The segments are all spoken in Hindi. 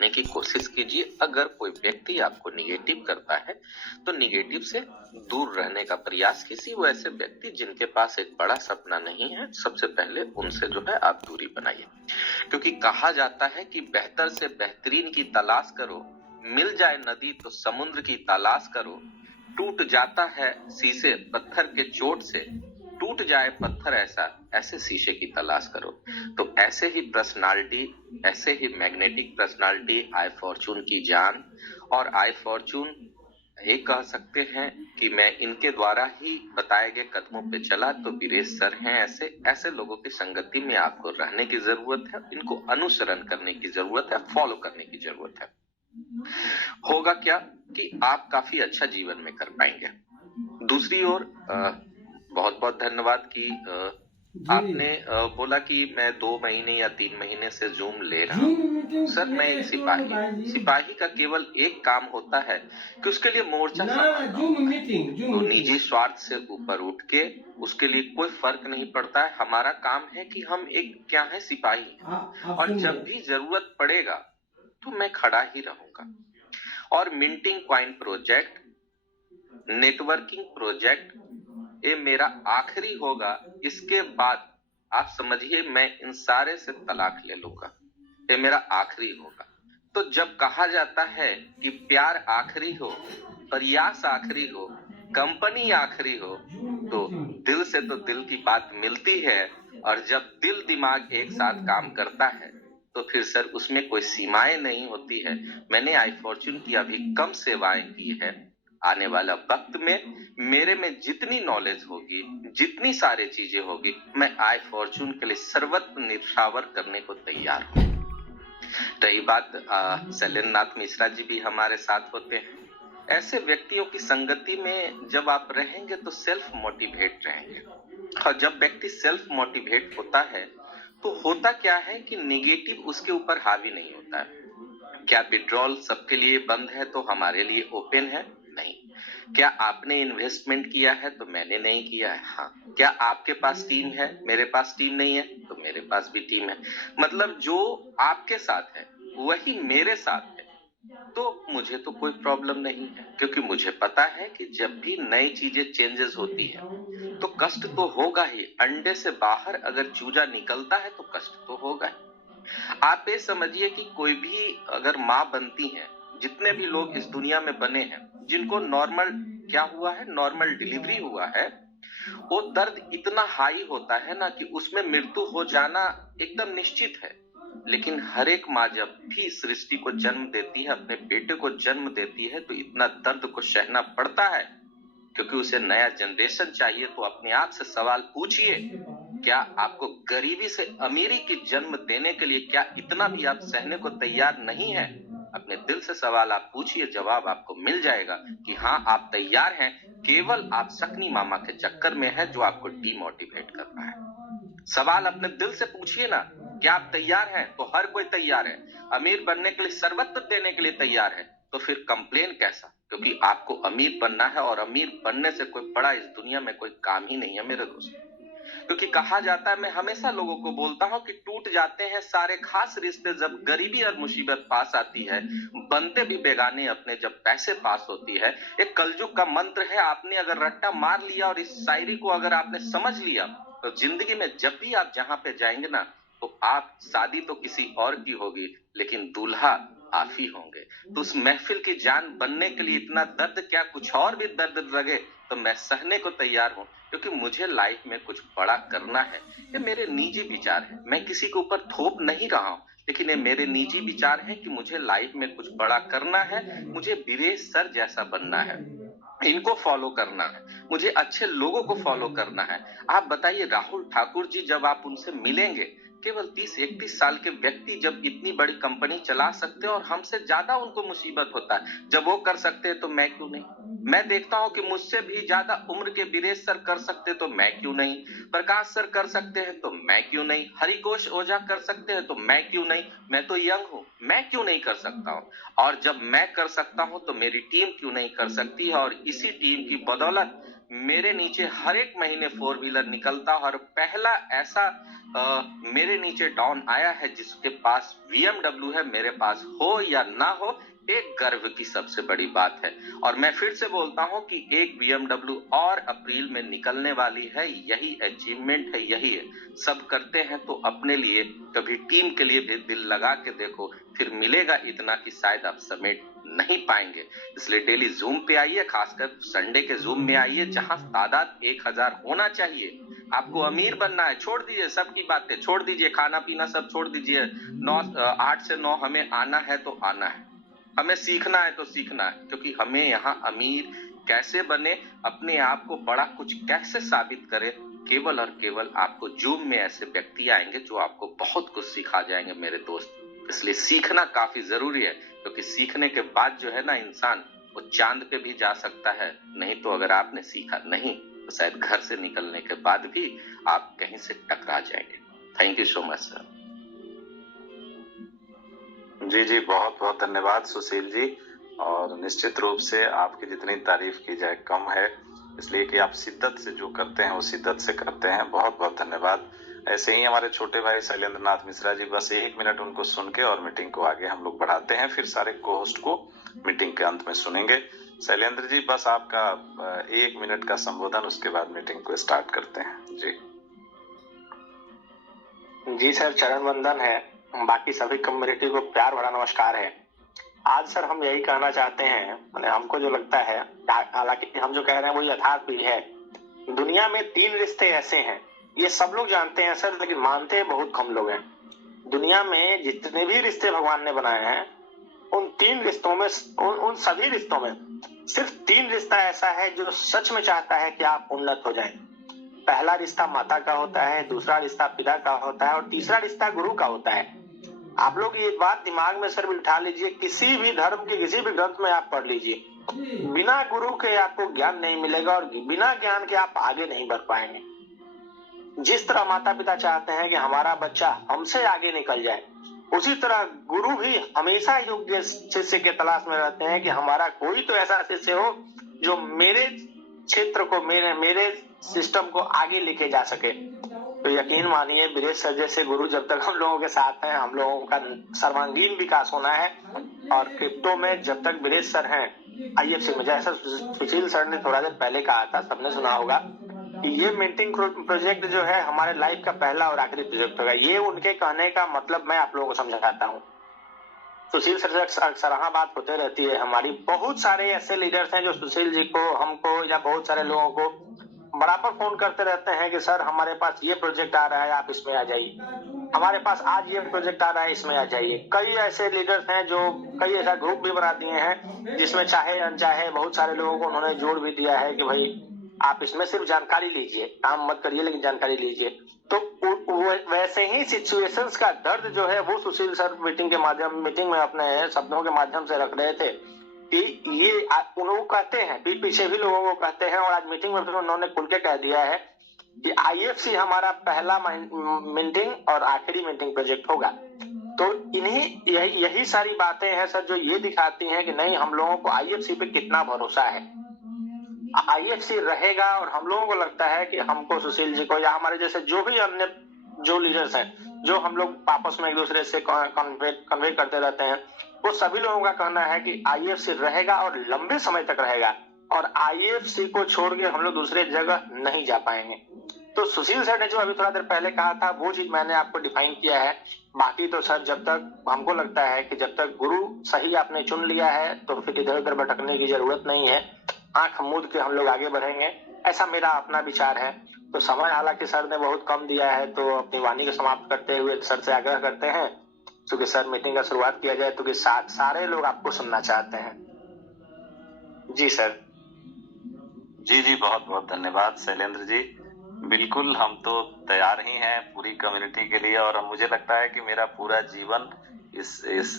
बदलने की कोशिश कीजिए। अगर कोई व्यक्ति आपको निगेटिव करता है तो निगेटिव से दूर रहने का प्रयास कीजिए। वो ऐसे व्यक्ति जिनके पास एक बड़ा सपना नहीं है, सबसे पहले उनसे जो है आप दूरी बनाइए। क्योंकि कहा जाता है कि बेहतर से बेहतरीन की तलाश करो, मिल जाए नदी तो समुद्र की तलाश करो, टूट जाता है शीशे पत्थर के चोट से, टूट जाए पत्थर ऐसा ऐसे शीशे की तलाश करो। तो ऐसे ही पर्सनालिटी, ऐसे ही मैग्नेटिक पर्सनालिटी आई फॉर्चून की जान, और आई फॉर्चून ये कह सकते हैं कि मैं इनके द्वारा ही बताए गए कदमों पे चला। तो वीरेश सर हैं ऐसे ऐसे लोगों की संगति में आपको रहने की जरूरत है, इनको अनुसरण करने की जरूरत है, फॉलो करने की जरूरत है। होगा क्या कि आप काफी अच्छा जीवन में कर पाएंगे। दूसरी ओर बहुत बहुत धन्यवाद कि आपने बोला कि मैं 2 महीने या 3 महीने से जूम ले रहा हूँ। सर मैं एक सिपाही का केवल एक काम होता है कि उसके लिए मोर्चा संभालना होता है। तो निजी स्वार्थ से ऊपर उठ के उसके लिए कोई फर्क नहीं पड़ता है। हमारा काम है कि हम एक क्या है, सिपाही, और जब भी जरूरत पड़ेगा तो मैं खड़ा ही रहूंगा। और minting coin project, networking project, ये मेरा आखिरी होगा। इसके बाद आप समझिए मैं इन सारे से तलाक ले लूंगा, ये मेरा आखिरी होगा। तो जब कहा जाता है कि प्यार आखिरी हो, प्रयास आखिरी हो, कंपनी आखिरी हो, तो दिल से तो दिल की बात मिलती है। और जब दिल दिमाग एक साथ काम करता है तो फिर सर उसमें कोई सीमाएं नहीं होती है। मैंने आई फॉर्चून की अभी कम सेवाएं की है। आने वाला वक्त में मेरे में जितनी नॉलेज होगी, जितनी सारी चीजें होगी, मैं आई फॉर्चून के लिए सर्वत्र निछावर करने को तैयार हूँ। रही बात शैलेंद्रनाथ मिश्रा जी भी हमारे साथ होते हैं। ऐसे व्यक्तियों की संगति में जब आप रहेंगे तो सेल्फ मोटिवेट रहेंगे। और जब व्यक्ति सेल्फ मोटिवेट होता है तो होता क्या है कि नेगेटिव उसके ऊपर हावी नहीं होता है। क्या विड्रॉल सबके लिए बंद है तो हमारे लिए ओपन है? नहीं। क्या आपने इन्वेस्टमेंट किया है तो मैंने नहीं किया है? हाँ। क्या आपके पास टीम है, मेरे पास टीम नहीं है? तो मेरे पास भी टीम है। मतलब जो आपके साथ है वही मेरे साथ है। तो मुझे तो कोई प्रॉब्लम नहीं है, क्योंकि मुझे पता है कि जब भी नई चीजें चेंजेस होती है तो कष्ट तो होगा ही। अंडे से बाहर अगर चूजा निकलता है तो कष्ट तो होगा ही। आप ये समझिए कि कोई भी अगर माँ बनती है, जितने भी लोग इस दुनिया में बने हैं जिनको नॉर्मल क्या हुआ है, नॉर्मल डिलीवरी हुआ है, वो दर्द इतना हाई होता है ना कि उसमें मृत्यु हो जाना एकदम निश्चित है। लेकिन हर एक माँ जब भी सृष्टि को जन्म देती है, अपने बेटे को जन्म देती है, तो इतना दर्द को सहना पड़ता है क्योंकि उसे नया जनरेशन चाहिए। तो अपने आप से सवाल पूछिए, क्या आपको गरीबी से अमीरी की जन्म देने के लिए क्या इतना भी आप सहने को तैयार नहीं है? अपने दिल से सवाल आप पूछिए, जवाब आपको मिल जाएगा कि हाँ आप तैयार हैं। केवल आप सकनी मामा के चक्कर में है जो आपको डीमोटिवेट कर रहा है। सवाल अपने दिल से पूछिए ना, क्या आप तैयार हैं? तो हर कोई तैयार है। अमीर बनने के लिए सर्वत्र देने के लिए तैयार है। तो फिर कंप्लेन कैसा? क्योंकि आपको अमीर बनना है और अमीर बनने से कोई बड़ा इस दुनिया में कोई काम ही नहीं है मेरे दोस्त। क्योंकि कहा जाता है, मैं हमेशा लोगों को बोलता हूं कि टूट जाते हैं सारे खास रिश्ते जब गरीबी और मुसीबत पास आती है, बनते भी बेगाने अपने जब पैसे पास होती है। एक कलयुग का मंत्र है, आपने अगर रट्टा मार लिया और इस शायरी को अगर आपने समझ लिया तो जिंदगी में जब भी आप जहां पे जाएंगे ना, तो आप शादी तो किसी और की होगी लेकिन दूल्हा आप ही होंगे। तो उस महफिल की जान बनने के लिए इतना दर्द क्या, कुछ और भी दर्द लगे तो मैं सहने को तैयार हूं, क्योंकि मुझे लाइफ में कुछ बड़ा करना है। ये मेरे निजी विचार है, मैं किसी के ऊपर थोप नहीं रहा हूं, लेकिन ये मेरे निजी विचार है कि मुझे लाइफ में कुछ बड़ा करना है। मुझे वीरेश सर जैसा बनना है, इनको फॉलो करना है, मुझे अच्छे लोगों को फॉलो करना है। आप बताइए, राहुल ठाकुर जी जब आप उनसे मिलेंगे, केवल 30-31 साल के व्यक्ति जब इतनी बड़ी कंपनी चला सकते हैं और हमसे ज्यादा उनको मुसीबत होता है, जब वो कर सकते हैं तो मैं क्यों नहीं? मैं देखता हूं कि मुझसे भी ज्यादा उम्र के वीरेश सर कर सकते तो मैं क्यों नहीं? प्रकाश सर कर सकते हैं तो मैं क्यों नहीं? हरिघोष ओझा कर सकते हैं तो मैं क्यों नहीं? मैं तो यंग हूं, मैं क्यों नहीं कर सकता हूं? और जब मैं कर सकता हूं तो मेरी टीम क्यों नहीं कर सकती है? और इसी टीम की बदौलत मेरे नीचे हर एक महीने 4 व्हीलर निकलता और पहला ऐसा मेरे नीचे डॉन आया है जिसके पास BMW है, मेरे पास हो या ना हो, एक गर्व की सबसे बड़ी बात है। और मैं फिर से बोलता हूं कि एक BMW और अप्रैल में निकलने वाली है, यही अचीवमेंट है, यही है। सब करते हैं तो अपने लिए, कभी टीम के लिए भी दिल लगा के देखो, फिर मिलेगा इतना कि शायद आप समेट नहीं पाएंगे। इसलिए डेली जूम पे आइए, खासकर संडे के जूम में आइए जहां तादाद 1000 होना चाहिए। आपको अमीर बनना है, छोड़ दीजिए सबकी बातें, छोड़ दीजिए खाना पीना सब छोड़ दीजिए। 8 से 9 हमें आना है तो आना है, हमें सीखना है तो सीखना है, क्योंकि हमें यहाँ अमीर कैसे बने, अपने आप को बड़ा कुछ कैसे साबित करें, केवल और केवल आपको जूम में ऐसे व्यक्ति आएंगे जो आपको बहुत कुछ सिखा जाएंगे मेरे दोस्त। इसलिए सीखना काफी जरूरी है, क्योंकि सीखने के बाद जो है ना इंसान, वो चांद पे भी जा सकता है। नहीं तो अगर आपने सीखा नहीं तो शायद घर से निकलने के बाद भी आप कहीं से टकरा जाएंगे। Thank you so much sir. जी, बहुत बहुत धन्यवाद सुशील जी। और निश्चित रूप से आपकी जितनी तारीफ की जाए कम है, इसलिए कि आप शिद्दत से जो करते हैं वो शिद्दत से करते हैं। बहुत बहुत धन्यवाद। ऐसे ही हमारे छोटे भाई शैलेंद्र नाथ मिश्रा जी, बस 1 मिनट उनको सुन के और मीटिंग को आगे हम लोग बढ़ाते हैं, फिर सारे को होस्ट को मीटिंग के अंत में सुनेंगे। शैलेंद्र जी, बस आपका 1 मिनट का संबोधन, उसके बाद मीटिंग को स्टार्ट करते हैं। जी सर, चरण वंदन है। बाकी सभी कम्युनिटी को प्यार भरा नमस्कार है। आज सर हम यही कहना चाहते हैं, हमको जो लगता है, हालांकि हम जो कह रहे हैं वो यथार्थ भी है। दुनिया में 3 रिश्ते ऐसे हैं, ये सब लोग जानते हैं सर, लेकिन मानते बहुत कम लोग हैं। दुनिया में जितने भी रिश्ते भगवान ने बनाए हैं, उन 3 रिश्तों में, उन सभी रिश्तों में सिर्फ 3 रिश्ता ऐसा है जो सच में चाहता है कि आप उन्नत हो जाएं। पहला रिश्ता माता का होता है, दूसरा रिश्ता पिता का होता है और तीसरा रिश्ता गुरु का होता है। आप लोग ये बात दिमाग में सर बिठा लीजिए, किसी भी धर्म के किसी भी ग्रंथ में आप पढ़ लीजिए, बिना गुरु के आपको ज्ञान नहीं मिलेगा और बिना ज्ञान के आप आगे नहीं बढ़ पाएंगे। जिस तरह माता पिता चाहते हैं कि हमारा बच्चा हमसे आगे निकल जाए, उसी तरह गुरु भी हमेशा योग्य शिष्य के तलाश में रहते हैं कि हमारा कोई तो ऐसा शिष्य हो जो मेरे क्षेत्र को, मेरे सिस्टम को आगे लेके जा सके। तो यकीन मानिए, ब्रिजेश सर जैसे गुरु जब तक हम लोगों के साथ हैं, हम लोगों का सर्वांगीण विकास होना है। और क्रिप्टो में जब तक ब्रिजेश सर हैं, IFC में, जैसा सुशील सर ने थोड़ा देर पहले कहा था, सबने सुना होगा कि ये मिंटिंग प्रोजेक्ट जो है हमारे लाइफ का पहला और आखिरी प्रोजेक्ट होगा। ये उनके कहने का मतलब मैं आप लोगों को समझाता हूँ। सुशील सर से अक्सर बात होते रहती है हमारी। बहुत सारे ऐसे लीडर्स हैं जो सुशील जी को, हमको या बहुत सारे लोगों को बराबर फोन करते रहते हैं कि सर हमारे पास ये प्रोजेक्ट आ रहा है, आप इसमें आ जाइए, हमारे पास आज ये प्रोजेक्ट आ रहा है, इसमें आ जाइए। कई ऐसे लीडर्स हैं जो कई ऐसा ग्रुप भी बना दिए हैं जिसमें चाहे अनचाहे बहुत सारे लोगों को उन्होंने जोड़ भी दिया है कि भाई आप इसमें सिर्फ जानकारी लीजिए, काम मत करिए लेकिन जानकारी लीजिए। तो वैसे ही सिचुएशंस का दर्द जो है वो सुशील सर मीटिंग में अपने शब्दों के माध्यम से रख रहे थे कि ये उन्होंने कहते हैं, पीछे भी लोगों को कहते हैं, और आज मीटिंग में उन्होंने खुल के कह दिया है कि IFC हमारा पहला मिंटिंग और आखिरी मिंटिंग प्रोजेक्ट होगा। तो यही सारी बातें हैं सर जो ये दिखाती हैं कि नहीं, हम लोगों को IFC पे कितना भरोसा है। IFC रहेगा और हम लोगों को लगता है कि हमको, सुशील जी को या हमारे जैसे जो भी अन्य जो लीडर्स हैं, जो हम लोग आपस में एक दूसरे से कन्वे करते रहते हैं, वो सभी लोगों का कहना है कि IFC रहेगा और लंबे समय तक रहेगा, और IFC को छोड़ के हम लोग दूसरे जगह नहीं जा पाएंगे। तो सुशील सर ने जो अभी थोड़ा देर पहले कहा था वो चीज मैंने आपको डिफाइन किया है। बाकी तो सर जब तक हमको लगता है कि जब तक गुरु सही आपने चुन लिया है तो फिर इधर उधर भटकने की जरूरत नहीं है, आंख मूंद के हम लोग आगे बढ़ेंगे, ऐसा मेरा अपना विचार है। तो समय हालांकि सर ने बहुत कम दिया है, तो अपनी वाणी को समाप्त करते हुए सर से आग्रह करते हैं क्योंकि सर मीटिंग का शुरुआत किया जाए, क्योंकि सारे लोग आपको सुनना चाहते हैं। जी सर। जी, बहुत बहुत धन्यवाद शैलेंद्र जी। बिल्कुल, हम तो तैयार ही हैं पूरी कम्युनिटी के लिए, और मुझे लगता है कि मेरा पूरा जीवन इस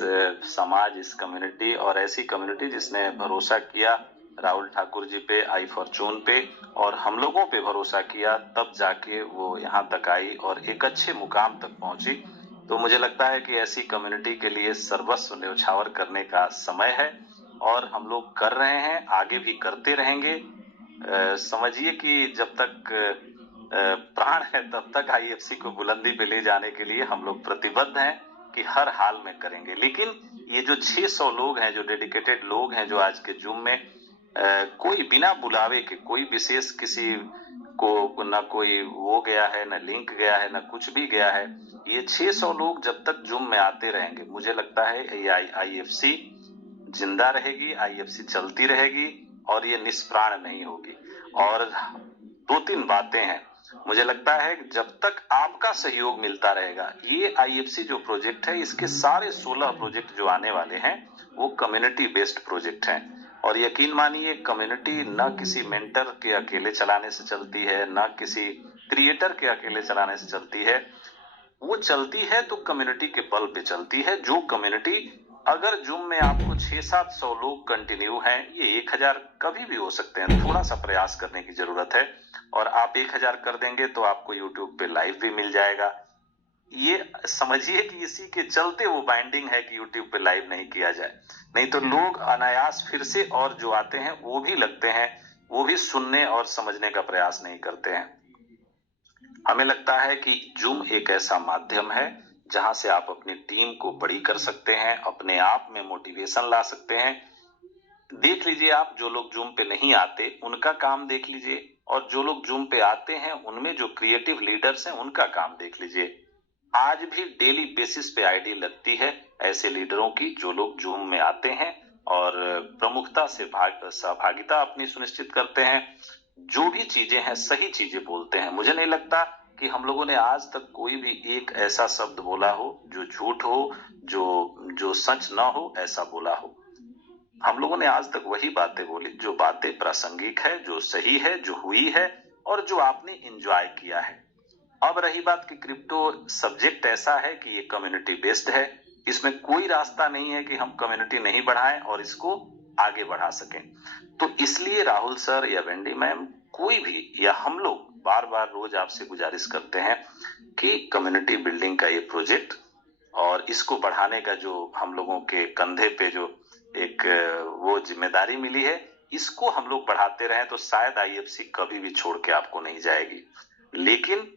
समाज, इस कम्युनिटी, और ऐसी कम्युनिटी जिसने भरोसा किया राहुल ठाकुर जी पे, आई फॉर्चून पे, और हम लोगों पे भरोसा किया, तब जाके वो यहाँ तक आई और एक अच्छे मुकाम तक पहुंची। तो मुझे लगता है कि ऐसी कम्युनिटी के लिए सर्वस्व न्यौछावर करने का समय है, और हम लोग कर रहे हैं, आगे भी करते रहेंगे। समझिए कि जब तक प्राण है तब तक आईएफसी को बुलंदी पे ले जाने के लिए हम लोग प्रतिबद्ध हैं कि हर हाल में करेंगे। लेकिन ये जो 600 लोग हैं, जो डेडिकेटेड लोग हैं, जो आज के जूम में कोई बिना बुलावे के, कोई विशेष किसी को ना कोई वो गया है, ना लिंक गया है, ना कुछ भी गया है, ये 600 लोग जब तक जूम में आते रहेंगे, मुझे लगता है ये आईएफसी जिंदा रहेगी, आईएफसी चलती रहेगी और ये निष्प्राण नहीं होगी। और 2-3 बातें हैं, मुझे लगता है जब तक आपका सहयोग मिलता रहेगा, ये आईएफसी जो प्रोजेक्ट है, इसके सारे 16 प्रोजेक्ट जो आने वाले हैं वो कम्युनिटी बेस्ड प्रोजेक्ट हैं। और यकीन मानिए, कम्युनिटी न किसी मेंटर के अकेले चलाने से चलती है, न किसी क्रिएटर के अकेले चलाने से चलती है। वो चलती है तो कम्युनिटी के बल पे चलती है। जो कम्युनिटी, अगर जूम में आपको 600-700 लोग कंटिन्यू हैं, ये 1000 कभी भी हो सकते हैं, थोड़ा सा प्रयास करने की जरूरत है। और आप 1000 कर देंगे तो आपको यूट्यूब पे लाइव भी मिल जाएगा। ये समझिए कि इसी के चलते वो बाइंडिंग है कि यूट्यूब पे लाइव नहीं किया जाए, नहीं तो लोग अनायास फिर से, और जो आते हैं वो भी लगते हैं, वो भी सुनने और समझने का प्रयास नहीं करते हैं। हमें लगता है कि जूम एक ऐसा माध्यम है जहां से आप अपनी टीम को बड़ी कर सकते हैं, अपने आप में मोटिवेशन ला सकते हैं। देख लीजिए, आप जो लोग जूम पे नहीं आते उनका काम देख लीजिए, और जो लोग जूम पे आते हैं उनमें जो क्रिएटिव लीडर्स हैं उनका काम देख लीजिए। आज भी डेली बेसिस पे आईडी लगती है ऐसे लीडरों की, जो लोग जूम में आते हैं और प्रमुखता से सहभागिता अपनी सुनिश्चित करते हैं, जो भी चीजें हैं सही चीजें बोलते हैं। मुझे नहीं लगता कि हम लोगों ने आज तक कोई भी एक ऐसा शब्द बोला हो जो झूठ हो, जो सच ना हो, ऐसा बोला हो। हम लोगों ने आज तक वही बातें बोली जो बातें प्रासंगिक है, जो सही है, जो हुई है और जो आपने एंजॉय किया है। अब रही बात कि क्रिप्टो सब्जेक्ट ऐसा है कि ये कम्युनिटी बेस्ड है, इसमें कोई रास्ता नहीं है कि हम कम्युनिटी नहीं बढ़ाएं और इसको आगे बढ़ा सकें। तो इसलिए राहुल सर या वेंडी मैम, कोई भी या हम लोग बार बार रोज आपसे गुजारिश करते हैं कि कम्युनिटी बिल्डिंग का ये प्रोजेक्ट और इसको बढ़ाने का जो हम लोगों के कंधे पे जो एक वो जिम्मेदारी मिली है, इसको हम लोग बढ़ाते रहें तो शायद आईएफसी कभी भी छोड़ के आपको नहीं जाएगी। लेकिन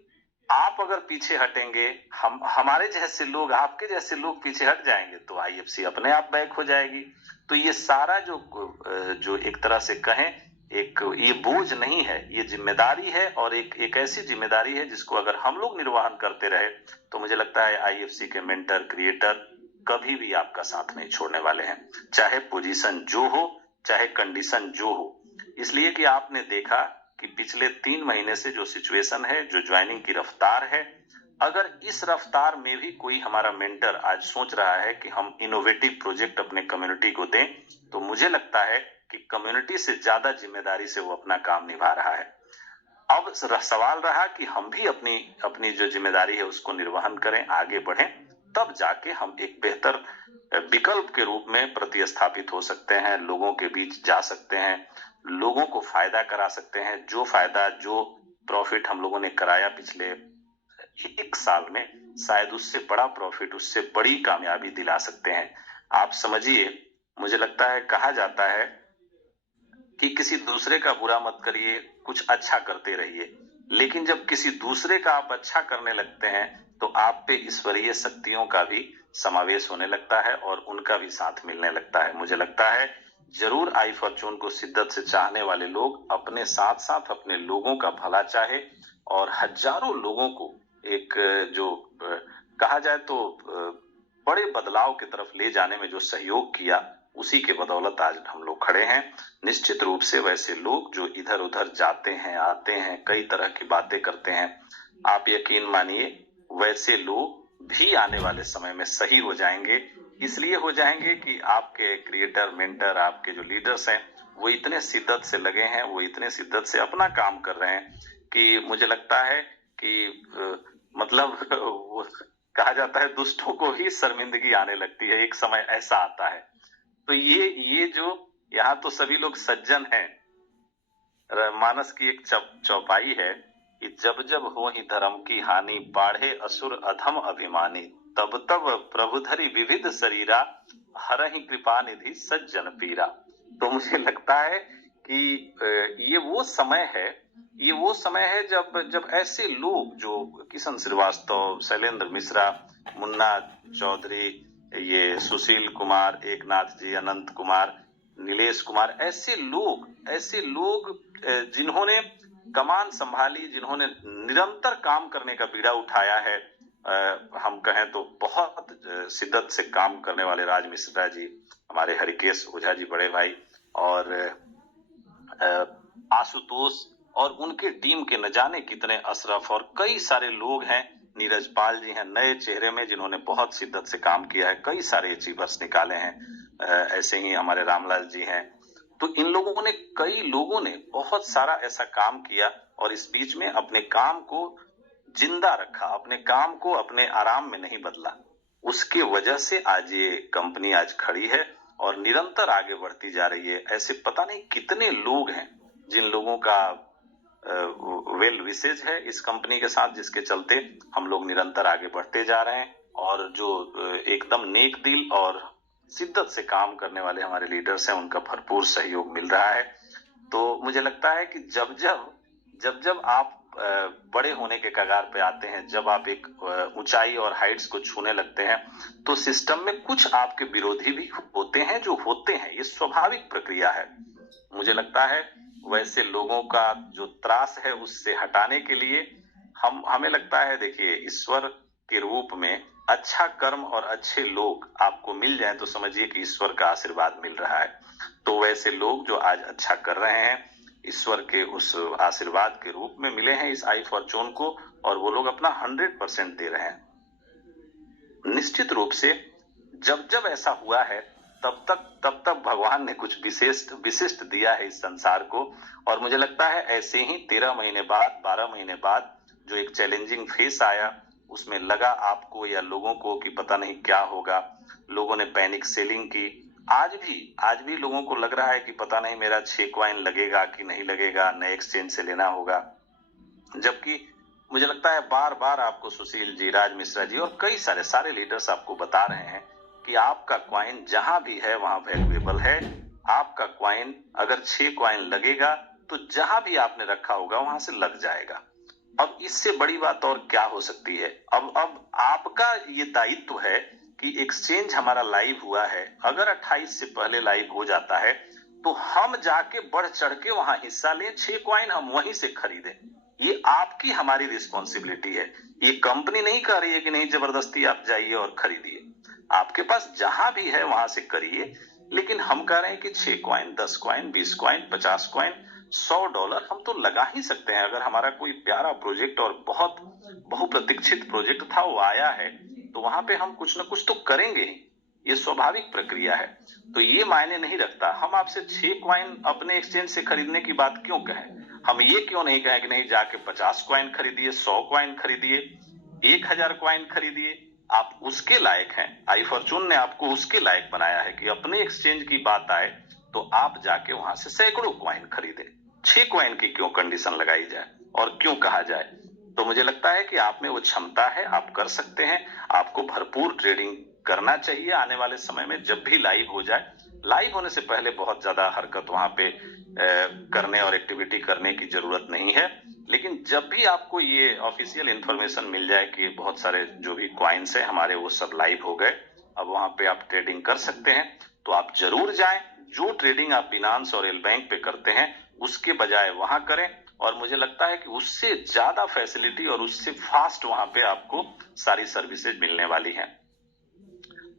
आप अगर पीछे हटेंगे, हमारे जैसे लोग, आपके जैसे लोग पीछे हट जाएंगे तो आईएफसी अपने आप बैक हो जाएगी। तो ये सारा जो एक तरह से कहें, एक ये बोझ नहीं है, ये जिम्मेदारी है, और एक ऐसी जिम्मेदारी है जिसको अगर हम लोग निर्वहन करते रहे तो मुझे लगता है आईएफसी के मेंटर, क्रिएटर कभी भी आपका साथ नहीं छोड़ने वाले हैं, चाहे पोजीशन जो हो, चाहे कंडीशन जो हो। इसलिए कि आपने देखा कि पिछले 3 महीने से जो सिचुएशन है, जो ज्वाइनिंग की रफ्तार है, अगर इस रफ्तार में भी कोई हमारा मेंटर आज सोच रहा है कि हम इनोवेटिव प्रोजेक्ट अपने कम्युनिटी को दें, तो मुझे लगता है कि कम्युनिटी से ज्यादा जिम्मेदारी से वो अपना काम निभा रहा है। अब सवाल रहा कि हम भी अपनी जो जिम्मेदारी है उसको निर्वहन करें, आगे बढ़ें, तब जाके हम एक बेहतर विकल्प के रूप में प्रतिस्थापित हो सकते हैं, लोगों के बीच जा सकते हैं, लोगों को फायदा करा सकते हैं। जो फायदा, जो प्रॉफिट हम लोगों ने कराया पिछले 1 साल में, शायद उससे बड़ा प्रॉफिट, उससे बड़ी कामयाबी दिला सकते हैं। आप समझिए, मुझे लगता है, कहा जाता है कि किसी दूसरे का बुरा मत करिए, कुछ अच्छा करते रहिए। लेकिन जब किसी दूसरे का आप अच्छा करने लगते हैं तो आप पे ईश्वरीय शक्तियों का भी समावेश होने लगता है और उनका भी साथ मिलने लगता है। मुझे लगता है जरूर आई फॉर्चून को शिद्दत से चाहने वाले लोग अपने साथ साथ अपने लोगों का भला चाहे और हजारों लोगों को एक जो कहा जाए तो बड़े बदलाव की तरफ ले जाने में जो सहयोग किया, उसी के बदौलत आज हम लोग खड़े हैं। निश्चित रूप से वैसे लोग जो इधर उधर जाते हैं, आते हैं, कई तरह की बातें करते हैं, आप यकीन मानिए वैसे लोग भी आने वाले समय में सही हो जाएंगे। इसलिए हो जाएंगे कि आपके क्रिएटर, मेंटर, आपके जो लीडर्स हैं वो इतने शिद्दत से लगे हैं, वो इतने शिद्दत से अपना काम कर रहे हैं कि मुझे लगता है कि मतलब वो कहा जाता है दुष्टों को ही शर्मिंदगी आने लगती है, एक समय ऐसा आता है। तो ये जो यहाँ तो सभी लोग सज्जन हैं। मानस की एक चौपाई है कि जब जब हो ही धर्म की हानि, बाढ़े असुर अधम अभिमानी, तब तब प्रभुधरी विविध शरीरा, हरहि कृपा निधि सज्जन पीरा। तो मुझे लगता है कि ये वो समय है जब ऐसे लोग जो किशन श्रीवास्तव, शैलेंद्र मिश्रा, मुन्ना चौधरी, ये सुशील कुमार, एकनाथ जी, अनंत कुमार, नीलेश कुमार, ऐसे लोग जिन्होंने कमान संभाली, जिन्होंने निरंतर काम करने का बीड़ा उठाया है, हम कहें तो बहुत शिद्दत से काम करने वाले राज मिश्रा जी, हमारे हरिकेश ओझा जी बड़े भाई, और आशुतोष और उनके टीम के न जाने कितने अशरफ और कई सारे लोग हैं, नीरज पाल जी हैं नए चेहरे में जिन्होंने बहुत शिद्दत से काम किया है, कई सारे अचीवर्स निकाले हैं, ऐसे ही हमारे रामलाल जी हैं। तो इन लोगों ने, कई लोगों ने बहुत सारा ऐसा काम किया और इस बीच में अपने काम को जिंदा रखा, अपने काम को अपने आराम में नहीं बदला। उसके वजह से आज ये कंपनी आज खड़ी है और निरंतर आगे बढ़ती जा रही है। ऐसे पता नहीं कितने लोग हैं जिन लोगों का वेल विशेज है इस कंपनी के साथ, जिसके चलते हम लोग निरंतर आगे बढ़ते जा रहे हैं और जो एकदम नेक दिल और शिद्दत से काम करने वाले हमारे लीडर्स हैं उनका भरपूर सहयोग मिल रहा है। तो मुझे लगता है कि जब आप बड़े होने के कगार पे आते हैं, जब आप एक ऊंचाई और हाइट्स को छूने लगते हैं, तो सिस्टम में कुछ आपके विरोधी भी होते हैं, जो होते हैं, ये स्वाभाविक प्रक्रिया है। मुझे लगता है वैसे लोगों का जो त्रास है उससे हटाने के लिए हमें लगता है, देखिए, ईश्वर के रूप में अच्छा कर्म और अच्छे लोग आपको मिल जाएं तो समझिए कि ईश्वर का आशीर्वाद मिल रहा है। तो वैसे लोग जो आज अच्छा कर रहे हैं, ईश्वर के उस आशीर्वाद के रूप में मिले हैं इस आई फॉर्चून को, और वो लोग अपना 100% दे रहे हैं। निश्चित रूप से जब ऐसा हुआ है तब तक भगवान ने कुछ विशिष्ट दिया है इस संसार को, और मुझे लगता है ऐसे ही 13 महीने बाद, 12 महीने बाद जो एक चैलेंजिंग फेस आया, उसमें लगा आपको या लोगों को कि पता नहीं क्या होगा, लोगों ने पैनिक सेलिंग की। आज भी लोगों को लग रहा है कि पता नहीं मेरा 6 कॉइन लगेगा कि नहीं लगेगा, नए एक्सचेंज से लेना होगा। जबकि मुझे लगता है बार बार आपको सुशील जी, राज मिश्रा जी और कई सारे लीडर्स आपको बता रहे हैं कि आपका क्वाइन जहां भी है वहां वैल्यूएबल है। आपका क्वाइन अगर 6 क्वाइन लगेगा तो जहां भी आपने रखा होगा वहां से लग जाएगा। अब इससे बड़ी बात और क्या हो सकती है। अब आपका ये दायित्व है कि एक्सचेंज हमारा लाइव हुआ है, अगर 28 से पहले लाइव हो जाता है तो हम जाके बढ़ चढ़ के वहां हिस्सा लें, 6 क्वाइन हम वहीं से खरीदें। ये आपकी हमारी रिस्पॉन्सिबिलिटी है। ये कंपनी नहीं कह रही है कि नहीं जबरदस्ती आप जाइए और खरीदिए, आपके पास जहां भी है वहां से करिए, लेकिन हम कह रहे हैं कि 6 क्वाइन, 10 क्वाइन, 20 क्वाइन, 50 क्वाइन, $100 हम तो लगा ही सकते हैं। अगर हमारा कोई प्यारा प्रोजेक्ट और बहुत बहुप्रतीक्षित प्रोजेक्ट था वो आया है तो वहां पे हम कुछ ना कुछ तो करेंगे ही, ये स्वाभाविक प्रक्रिया है। तो ये मायने नहीं रखता हम आपसे 6 क्वाइन अपने एक्सचेंज से खरीदने की बात क्यों कहें। हम ये क्यों नहीं कहें कि नहीं जाके 50 क्वाइन खरीदिए, 100 क्वाइन खरीदिए, 1000 क्वाइन खरीदिए। आप उसके लायक हैं, आई फॉर्चून ने आपको उसके लायक बनाया है कि अपने एक्सचेंज की बात आए तो आप जाके वहां से सैकड़ों क्वाइन खरीदें। 6 क्वाइन की क्यों कंडीशन लगाई जाए और क्यों कहा जाए। तो मुझे लगता है कि आप में वो क्षमता है, आप कर सकते हैं। आपको भरपूर ट्रेडिंग करना चाहिए आने वाले समय में। जब भी लाइव हो जाए, लाइव होने से पहले बहुत ज्यादा हरकत वहां पे करने और एक्टिविटी करने की जरूरत नहीं है, लेकिन जब भी आपको ये ऑफिशियल इंफॉर्मेशन मिल जाए कि बहुत सारे जो भी क्वाइंस है हमारे वो सब लाइव हो गए, अब वहां पे आप ट्रेडिंग कर सकते हैं, तो आप जरूर जाएं। जो ट्रेडिंग आप बिनांस और एल बैंक पे करते हैं उसके बजाय वहां करें, और मुझे लगता है कि उससे ज्यादा फैसिलिटी और उससे फास्ट वहां पे आपको सारी सर्विसेज मिलने वाली हैं।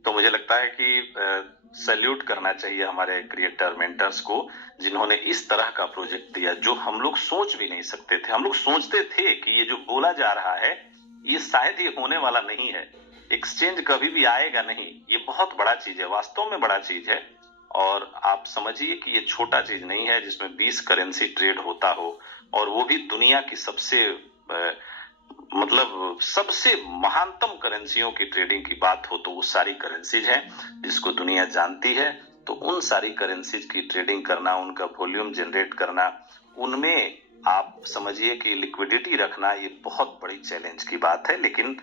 तो मुझे लगता है कि सैल्यूट करना चाहिए हमारे क्रिएटर मेंटर्स को, जिन्होंने इस तरह का प्रोजेक्ट दिया जो हम लोग सोच भी नहीं सकते थे। हम लोग सोचते थे कि ये जो बोला जा रहा है ये शायद ये होने वाला नहीं है, एक्सचेंज कभी भी आएगा नहीं। ये बहुत बड़ा चीज है, वास्तव में बड़ा चीज है। और आप समझिए कि ये छोटा चीज नहीं है जिसमें 20 करेंसी ट्रेड होता हो, और वो भी दुनिया की सबसे सबसे महानतम करेंसियों की ट्रेडिंग की बात हो तो वो सारी करेंसीज हैं जिसको दुनिया जानती है। तो उन सारी करेंसीज की ट्रेडिंग करना, उनका वॉल्यूम जनरेट करना, उनमें आप समझिए कि लिक्विडिटी रखना, ये बहुत बड़ी चैलेंज की बात है। लेकिन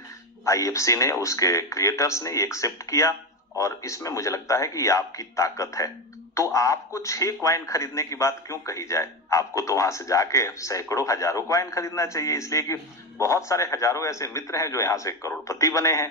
आईएफसी ने, उसके क्रिएटर्स ने ये एक्सेप्ट किया, और इसमें मुझे लगता है कि ये आपकी ताकत है। तो आपको 6 कॉइन खरीदने की बात क्यों कही जाए? आपको तो वहां से जाके सैकड़ों हजारों कॉइन खरीदना चाहिए, इसलिए कि बहुत सारे हजारों ऐसे मित्र हैं जो यहाँ से करोड़पति बने हैं,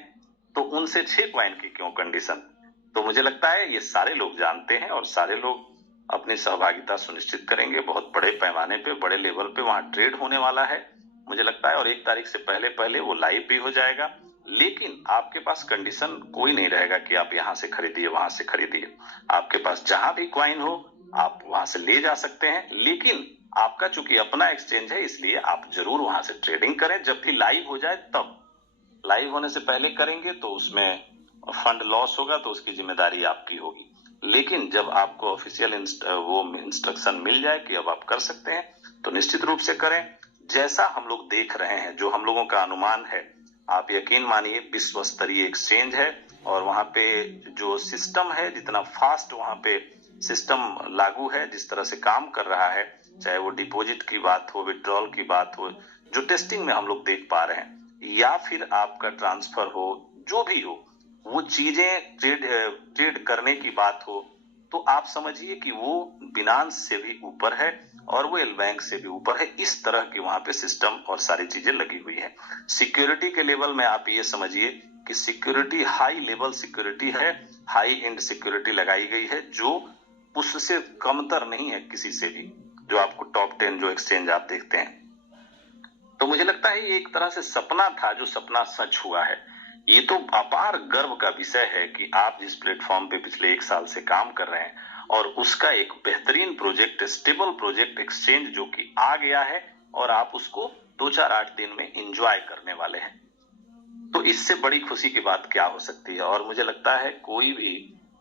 तो उनसे 6 कॉइन की क्यों कंडीशन? तो मुझे लगता है ये सारे लोग जानते हैं और सारे लोग अपनी सहभागिता सुनिश्चित करेंगे। बहुत बड़े पैमाने पे, बड़े लेवल पे वहां ट्रेड होने वाला है मुझे लगता है, और 1 तारीख से पहले पहले वो लाइव भी हो जाएगा। लेकिन आपके पास कंडीशन कोई नहीं रहेगा कि आप यहाँ से खरीदिए, वहां से खरीदिए। आपके पास जहां भी क्वाइन हो आप वहां से ले जा सकते हैं, लेकिन आपका चूंकि अपना एक्सचेंज है इसलिए आप जरूर वहां से ट्रेडिंग करें। जब भी लाइव हो जाए तब, लाइव होने से पहले करेंगे तो उसमें फंड लॉस होगा तो उसकी जिम्मेदारी आपकी होगी। लेकिन जब आपको ऑफिशियल वो इंस्ट्रक्शन मिल जाए कि अब आप कर सकते हैं तो निश्चित रूप से करें। जैसा हम लोग देख रहे हैं, जो हम लोगों का अनुमान है, आप यकीन मानिए विश्व स्तरीय एक्सचेंज है और वहां पे जो सिस्टम है, जितना फास्ट वहां पे सिस्टम लागू है, जिस तरह से काम कर रहा है, चाहे वो डिपॉजिट की बात हो, विड्रॉल की बात हो, जो टेस्टिंग में हम लोग देख पा रहे हैं, या फिर आपका ट्रांसफर हो, जो भी हो, वो चीजें ट्रेड करने की बात हो, तो आप समझिए कि वो बिनांस से भी ऊपर है और वो एल बैंक से भी ऊपर है। इस तरह की वहां पे सिस्टम और सारी चीजें लगी हुई है। सिक्योरिटी के लेवल में आप ये समझिए कि सिक्योरिटी हाई लेवल सिक्योरिटी है, हाई एंड सिक्योरिटी लगाई गई है, जो उससे कमतर नहीं है किसी से भी, जो आपको टॉप 10 जो एक्सचेंज आप देखते हैं। तो मुझे लगता है ये एक तरह से सपना था, जो सपना सच हुआ है। ये तो अपार गर्व का विषय है कि आप जिस प्लेटफॉर्म पे पिछले 1 साल से काम कर रहे हैं और उसका एक बेहतरीन प्रोजेक्ट, स्टेबल प्रोजेक्ट एक्सचेंज जो कि आ गया है और आप उसको 2-4-8 दिन में एंजॉय करने वाले हैं। तो इससे बड़ी खुशी की बात क्या हो सकती है? और मुझे लगता है कोई भी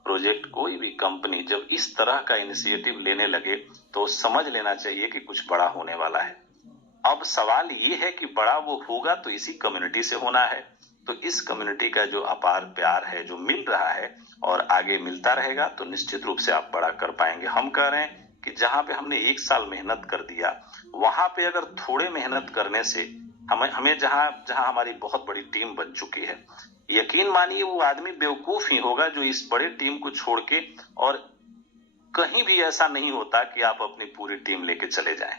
प्रोजेक्ट, कोई भी कंपनी जब इस तरह का इनिशिएटिव लेने लगे तो समझ लेना चाहिए कि कुछ बड़ा होने वाला है। अब सवाल ये है कि बड़ा वो होगा तो इसी कम्युनिटी से होना है। तो इस कम्युनिटी का जो अपार प्यार है, जो मिल रहा है और आगे मिलता रहेगा, तो निश्चित रूप से आप बड़ा कर पाएंगे। हम कह रहे हैं कि जहां पे हमने 1 साल मेहनत कर दिया, वहां पे अगर थोड़े मेहनत करने से हमें जहां हमारी बहुत बड़ी टीम बन चुकी है, यकीन मानिए वो आदमी बेवकूफ ही होगा जो इस बड़े टीम को छोड़ के, और कहीं भी ऐसा नहीं होता कि आप अपनी पूरी टीम लेके चले जाएं।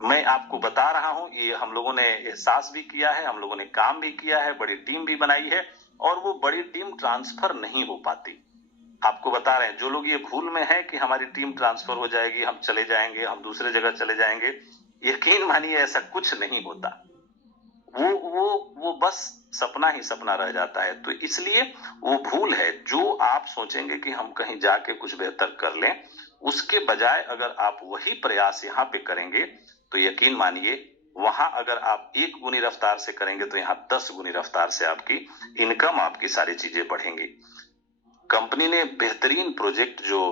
मैं आपको बता रहा हूं, ये हम लोगों ने एहसास भी किया है, हम लोगों ने काम भी किया है, बड़ी टीम भी बनाई है, और वो बड़ी टीम ट्रांसफर नहीं हो पाती। आपको बता रहे हैं, जो लोग ये भूल में है कि हमारी टीम ट्रांसफर हो जाएगी, हम चले जाएंगे, हम दूसरे जगह चले जाएंगे, यकीन मानिए ऐसा कुछ नहीं होता। वो बस सपना ही सपना रह जाता है। तो इसलिए वो भूल है जो आप सोचेंगे कि हम कहीं जाके कुछ बेहतर कर लें, उसके बजाय अगर आप वही प्रयास यहाँ पे करेंगे तो यकीन मानिए वहां अगर आप 1 गुनी रफ्तार से करेंगे तो यहाँ 10 गुनी रफ्तार से आपकी इनकम, आपकी सारी चीजें बढ़ेंगी। कंपनी ने बेहतरीन प्रोजेक्ट जो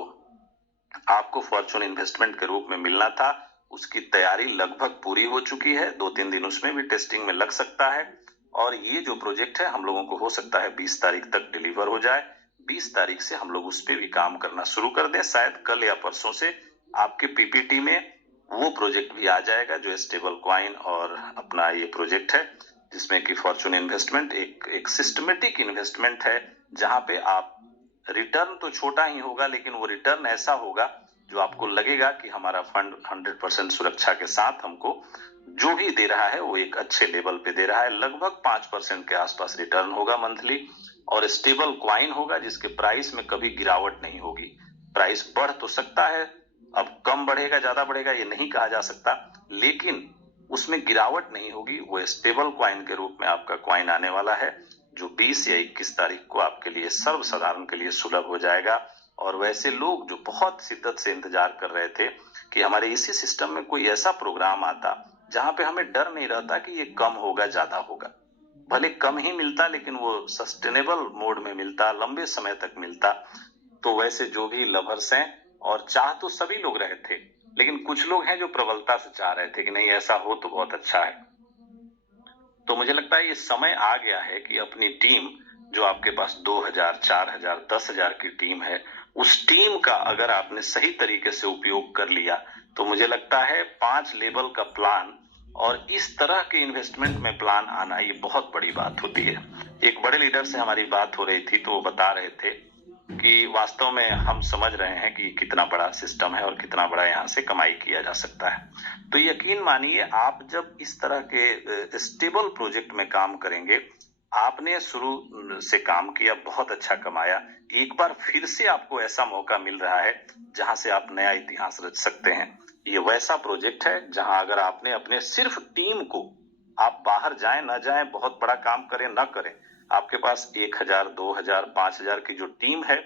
आपको फॉर्चून इन्वेस्टमेंट के रूप में मिलना था, उसकी तैयारी लगभग पूरी हो चुकी है। 2-3 दिन उसमें भी टेस्टिंग में लग सकता है, और ये जो प्रोजेक्ट है हम लोगों को हो सकता है 20 तारीख तक डिलीवर हो जाए। 20 तारीख से हम लोग उस पर भी काम करना शुरू कर दें। शायद कल या परसों से आपके पीपीटी में वो प्रोजेक्ट भी आ जाएगा, जो स्टेबल क्वाइन और अपना ये प्रोजेक्ट है, जिसमें कि फॉर्चून इन्वेस्टमेंट एक सिस्टमेटिक इन्वेस्टमेंट है, जहां पे आप रिटर्न तो छोटा ही होगा, लेकिन वो रिटर्न ऐसा होगा जो आपको लगेगा कि हमारा फंड 100% सुरक्षा के साथ हमको जो भी दे रहा है वो एक अच्छे लेवल पे दे रहा है। लगभग 5% के आसपास रिटर्न होगा मंथली, और स्टेबल क्वाइन होगा जिसके प्राइस में कभी गिरावट नहीं होगी। प्राइस बढ़ तो सकता है, अब कम बढ़ेगा ज्यादा बढ़ेगा ये नहीं कहा जा सकता, लेकिन उसमें गिरावट नहीं होगी। वो स्टेबल क्वाइन के रूप में आपका क्वाइन आने वाला है, जो 20 या 21 तारीख को आपके लिए सर्वसाधारण के लिए सुलभ हो जाएगा। और वैसे लोग जो बहुत शिद्दत से इंतजार कर रहे थे कि हमारे इसी सिस्टम में कोई ऐसा प्रोग्राम आता जहां पे हमें डर नहीं रहता कि ये कम होगा ज्यादा होगा, भले कम ही मिलता लेकिन वो सस्टेनेबल मोड में मिलता, लंबे समय तक मिलता। तो वैसे जो भी लवर्स हैं, और चाह तो सभी लोग रहे थे, लेकिन कुछ लोग हैं जो प्रबलता से चाह रहे थे कि नहीं ऐसा हो तो बहुत अच्छा है। तो मुझे लगता है ये समय आ गया है कि अपनी टीम, जो आपके पास 2000, 4000, 10,000 की टीम है, उस टीम का अगर आपने सही तरीके से उपयोग कर लिया तो मुझे लगता है 5 लेवल का प्लान और इस तरह के इन्वेस्टमेंट में प्लान आना ये बहुत बड़ी बात होती है। एक बड़े लीडर से हमारी बात हो रही थी तो वो बता रहे थे कि वास्तव में हम समझ रहे हैं कि कितना बड़ा सिस्टम है और कितना बड़ा यहाँ से कमाई किया जा सकता है। तो यकीन मानिए, आप जब इस तरह के स्टेबल प्रोजेक्ट में काम करेंगे, आपने शुरू से काम किया, बहुत अच्छा कमाया, एक बार फिर से आपको ऐसा मौका मिल रहा है जहां से आप नया इतिहास रच सकते हैं। ये वैसा प्रोजेक्ट है जहां अगर आपने अपने सिर्फ टीम को, आप बाहर जाएं ना जाएं, बहुत बड़ा काम करें ना करें, आपके पास 1000, 2000, 5000 की जो टीम है,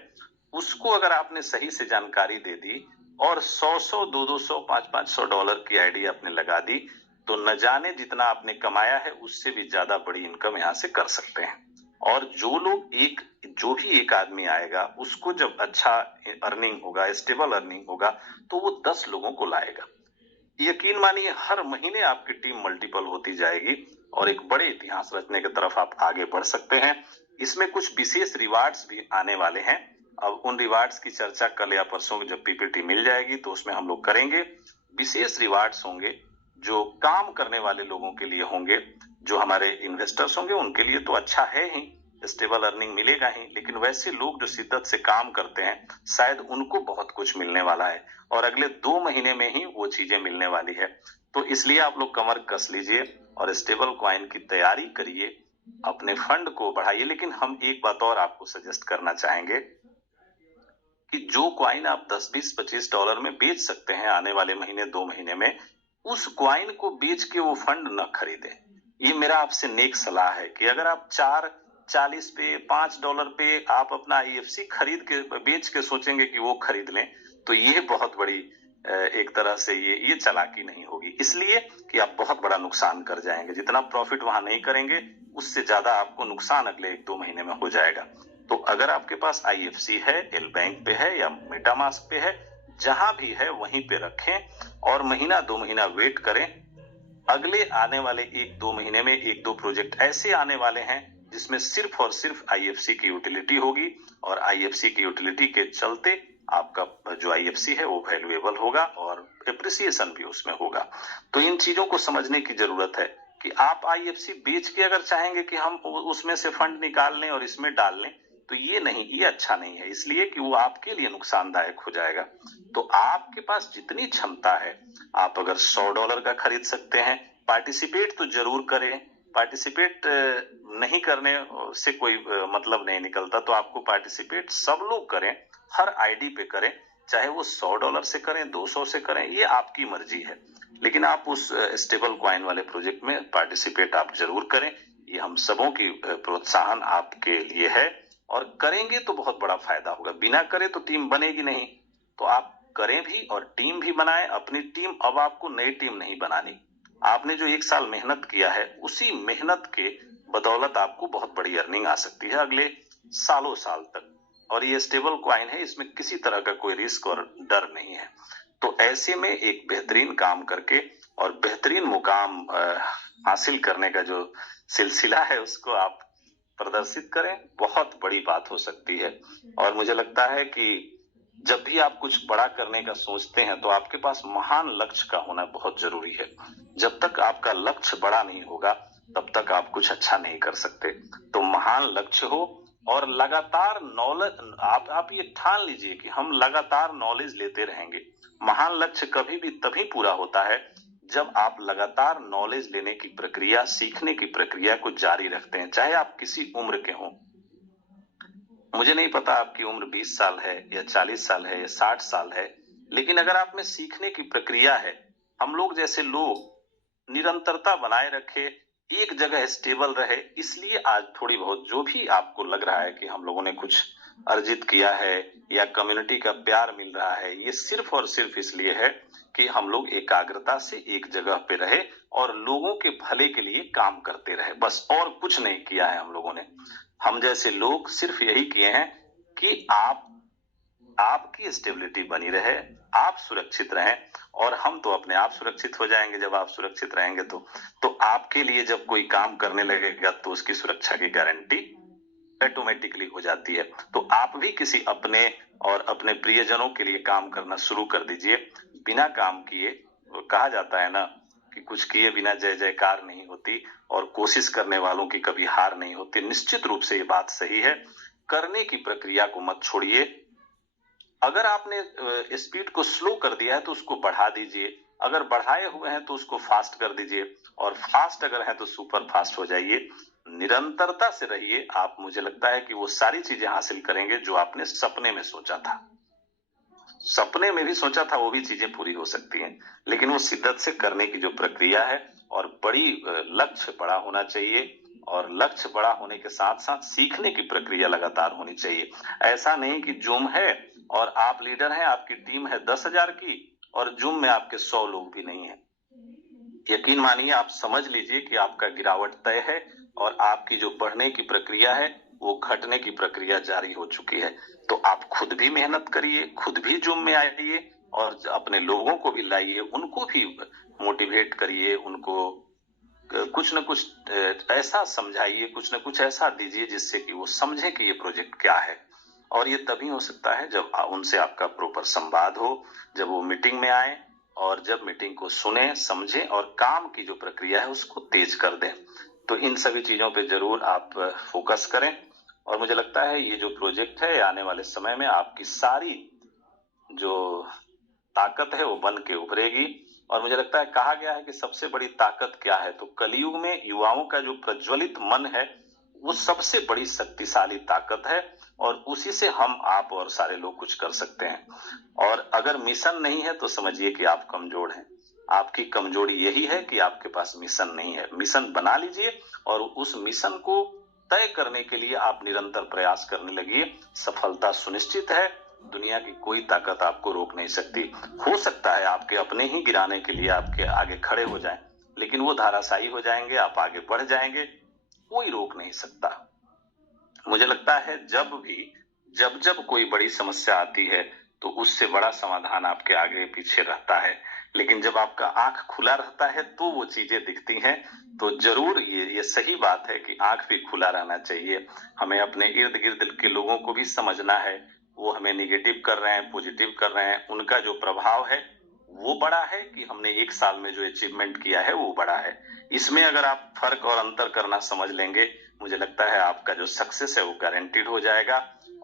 उसको अगर आपने सही से जानकारी दे दी और 100-100, 200, 500 डॉलर की आईडी आपने लगा दी, तो न जाने जितना आपने कमाया है उससे भी ज्यादा बड़ी इनकम यहाँ से कर सकते हैं। और जो भी एक आदमी आएगा, उसको जब अच्छा अर्निंग होगा, स्टेबल अर्निंग होगा, तो वो 10 लोगों को लाएगा। यकीन मानिए, हर महीने आपकी टीम मल्टीपल होती जाएगी और एक बड़े इतिहास रचने की तरफ आप आगे बढ़ सकते हैं। इसमें कुछ विशेष रिवार्ड्स भी आने वाले हैं। अब उन रिवार्ड्स की चर्चा कल या परसों की जब पीपीटी मिल जाएगी तो उसमें हम लोग करेंगे। विशेष रिवार्ड्स होंगे जो काम करने वाले लोगों के लिए होंगे, जो हमारे इन्वेस्टर्स होंगे उनके लिए तो अच्छा है ही, स्टेबल अर्निंग मिलेगा ही, लेकिन वैसे लोग जो शिद्दत से काम करते हैं, शायद उनको बहुत कुछ मिलने वाला है और अगले 2 महीने में ही वो चीजें मिलने वाली है। तो इसलिए आप लोग कमर कस लीजिए और स्टेबल कॉइन की तैयारी करिए, अपने फंड को बढ़ाइए। लेकिन हम एक बात और आपको सजेस्ट करना चाहेंगे कि जो कॉइन आप 10, 20, 25 डॉलर में बेच सकते हैं आने वाले महीने, 2 महीने में, उस कॉइन को बेच के वो फंड न खरीदें। ये मेरा आपसे नेक सलाह है कि अगर आप 4.40 पे, 5 डॉलर पे आप अपना IFC खरीद के बेच के सोचेंगे कि वो खरीद लें, तो ये बहुत बड़ी एक तरह से ये चालाकी नहीं होगी, इसलिए कि आप बहुत बड़ा नुकसान कर जाएंगे। जितना प्रॉफिट वहां नहीं करेंगे, उससे ज्यादा आपको नुकसान अगले 1-2 महीने में हो जाएगा। तो अगर आपके पास IFC है, एल बैंक पे है या मेटामास्क पे है, जहां भी है वहीं पे रखें और महीना 2 महीना वेट करें। अगले आने वाले 1-2 महीने में 1-2 प्रोजेक्ट ऐसे आने वाले हैं जिसमें सिर्फ और सिर्फ IFC की यूटिलिटी होगी और IFC की यूटिलिटी के चलते आपका जो IFC है वो वैल्यूएबल होगा और एप्रिसिएशन भी उसमें होगा। तो इन चीजों को समझने की जरूरत है कि आप IFC बेच के अगर चाहेंगे कि हम उसमें से फंड निकाल लें और इसमें डाल लें, तो ये नहीं, ये अच्छा नहीं है, इसलिए कि वो आपके लिए नुकसानदायक हो जाएगा। तो आपके पास जितनी क्षमता है, आप अगर 100 डॉलर का खरीद सकते हैं, पार्टिसिपेट तो जरूर करें। पार्टिसिपेट नहीं करने से कोई मतलब नहीं निकलता, तो आपको पार्टिसिपेट सब लोग करें, हर आईडी पे करें, चाहे वो 100 डॉलर से करें, 200 से करें, ये आपकी मर्जी है, लेकिन आप उस स्टेबल कॉइन वाले प्रोजेक्ट में पार्टिसिपेट आप जरूर करें। ये हम सबों की प्रोत्साहन आपके लिए है और करेंगे तो बहुत बड़ा फायदा होगा। बिना करे तो टीम बनेगी नहीं, तो आप करें भी और टीम भी बनाएं अपनी टीम। अब आपको नई टीम नहीं बनानी, आपने जो 1 साल मेहनत किया है, उसी मेहनत के बदौलत आपको बहुत बड़ी अर्निंग आ सकती है अगले सालों साल तक। और ये स्टेबल कॉइन है, इसमें किसी तरह का कोई रिस्क और डर नहीं है। तो ऐसे में एक बेहतरीन काम करके और बेहतरीन मुकाम हासिल करने का जो सिलसिला है उसको आप प्रदर्शित करें, बहुत बड़ी बात हो सकती है। और मुझे लगता है कि जब भी आप कुछ बड़ा करने का सोचते हैं तो आपके पास महान लक्ष्य का होना बहुत जरूरी है। जब तक आपका लक्ष्य बड़ा नहीं होगा तब तक आप कुछ अच्छा नहीं कर सकते। तो महान लक्ष्य हो और लगातार नॉलेज, आप ये ठान लीजिए कि हम लगातार नॉलेज लेते रहेंगे। महान लक्ष्य कभी भी तभी पूरा होता है जब आप लगातार नॉलेज लेने की प्रक्रिया, सीखने की प्रक्रिया को जारी रखते हैं, चाहे आप किसी उम्र के हों। मुझे नहीं पता आपकी उम्र 20 साल है या 40 साल है या 60 साल है, लेकिन अगर आप में सीखने की प्रक्रिया है, हम लोग जैसे लोग निरंतरता बनाए रखे, एक जगह स्टेबल रहे, इसलिए आज थोड़ी बहुत जो भी आपको लग रहा है कि हम लोगों ने कुछ अर्जित किया है या कम्युनिटी का प्यार मिल रहा है, ये सिर्फ और सिर्फ इसलिए है कि हम लोग एकाग्रता से एक जगह पे रहे और लोगों के भले के लिए काम करते रहे, बस और कुछ नहीं किया है हम लोगों ने। हम जैसे लोग सिर्फ यही किए हैं कि आपकी स्टेबिलिटी बनी रहे, आप सुरक्षित रहें, और हम तो अपने आप सुरक्षित हो जाएंगे जब आप सुरक्षित रहेंगे। तो आपके लिए जब कोई काम करने लगेगा तो उसकी सुरक्षा की गारंटी ऑटोमेटिकली हो जाती है। तो आप भी किसी अपने और अपने प्रियजनों के लिए काम करना शुरू कर दीजिए। बिना काम किए, कहा जाता है ना कि कुछ किए बिना जय जयकार नहीं होती और कोशिश करने वालों की कभी हार नहीं होती। निश्चित रूप से ये बात सही है करने की प्रक्रिया को मत छोड़िए। अगर आपने स्पीड को स्लो कर दिया है तो उसको बढ़ा दीजिए, अगर बढ़ाए हुए हैं तो उसको फास्ट कर दीजिए, और फास्ट अगर है तो सुपर फास्ट हो जाइए। निरंतरता से रहिए, आप मुझे लगता है कि वो सारी चीजें हासिल करेंगे जो आपने सपने में सोचा था। सपने में भी सोचा था वो भी चीजें पूरी हो सकती हैं, लेकिन वो शिद्दत से करने की जो प्रक्रिया है, और बड़ी लक्ष्य बड़ा होना चाहिए, और लक्ष्य बड़ा होने के साथ साथ सीखने की प्रक्रिया लगातार होनी चाहिए। ऐसा नहीं कि जूम है और आप लीडर हैं, आपकी टीम है 10,000 की और जूम में आपके 100 लोग भी नहीं है। यकीन मानिए, आप समझ लीजिए कि आपका गिरावट तय है और आपकी जो बढ़ने की प्रक्रिया है वो घटने की प्रक्रिया जारी हो चुकी है। तो आप खुद भी मेहनत करिए, खुद भी जूम में आइए और अपने लोगों को भी लाइए, उनको भी मोटिवेट करिए, उनको कुछ न कुछ ऐसा समझाइए, कुछ न कुछ ऐसा दीजिए जिससे कि वो समझे कि ये प्रोजेक्ट क्या है। और ये तभी हो सकता है जब उनसे आपका प्रॉपर संवाद हो, जब वो मीटिंग में आए और जब मीटिंग को सुने, समझे और काम की जो प्रक्रिया है उसको तेज कर दें। तो इन सभी चीजों पे जरूर आप फोकस करें, और मुझे लगता है ये जो प्रोजेक्ट है आने वाले समय में आपकी सारी जो ताकत है वो बन के उभरेगी। और मुझे लगता है, कहा गया है कि सबसे बड़ी ताकत क्या है, तो कलयुग में युवाओं का जो प्रज्वलित मन है वो सबसे बड़ी शक्तिशाली ताकत है, और उसी से हम, आप और सारे लोग कुछ कर सकते हैं। और अगर मिशन नहीं है तो समझिए कि आप कमजोर हैं। आपकी कमजोरी यही है कि आपके पास मिशन नहीं है। मिशन बना लीजिए और उस मिशन को तय करने के लिए आप निरंतर प्रयास करने लगिए। सफलता सुनिश्चित है, दुनिया की कोई ताकत आपको रोक नहीं सकती। हो सकता है आपके अपने ही गिराने के लिए आपके आगे खड़े हो जाएं, लेकिन वो धाराशायी हो जाएंगे, आप आगे बढ़ जाएंगे, कोई रोक नहीं सकता। मुझे लगता है जब कोई बड़ी समस्या आती है तो उससे बड़ा समाधान आपके आगे पीछे रहता है, लेकिन जब आपका आंख खुला रहता है तो वो चीजें दिखती हैं। तो जरूर ये सही बात है कि आंख भी खुला रहना चाहिए। हमें अपने इर्द गिर्द के लोगों को भी समझना है, वो हमें निगेटिव कर रहे हैं, पॉजिटिव कर रहे हैं, उनका जो प्रभाव है वो बड़ा है कि हमने एक साल में जो अचीवमेंट किया है वो बड़ा है। इसमें अगर आप फर्क और अंतर करना समझ लेंगे, मुझे लगता है आपका जो सक्सेस है वो गारंटीड हो जाएगा।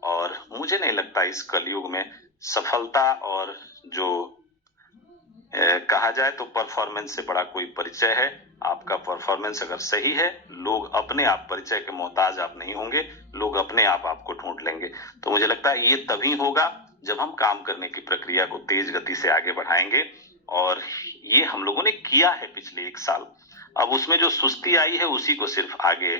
और मुझे नहीं लगता इस कलयुग में सफलता और जो कहा जाए तो परफॉर्मेंस से बड़ा कोई परिचय है। आपका परफॉर्मेंस अगर सही है, लोग अपने आप, परिचय के मोहताज आप नहीं होंगे, लोग अपने आप आपको ढूंढ लेंगे। तो मुझे लगता है ये तभी होगा जब हम काम करने की प्रक्रिया को तेज गति से आगे बढ़ाएंगे, और ये हम लोगों ने किया है पिछले 1 साल। अब उसमें जो सुस्ती आई है उसी को सिर्फ आगे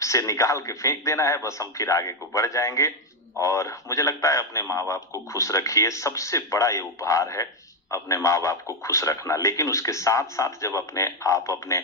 से निकाल के फेंक देना है, बस हम फिर आगे को बढ़ जाएंगे। और मुझे लगता है अपने माँ बाप को खुश रखिए, सबसे बड़ा ये उपहार है अपने माँ बाप को खुश रखना। लेकिन उसके साथ साथ जब आप अपने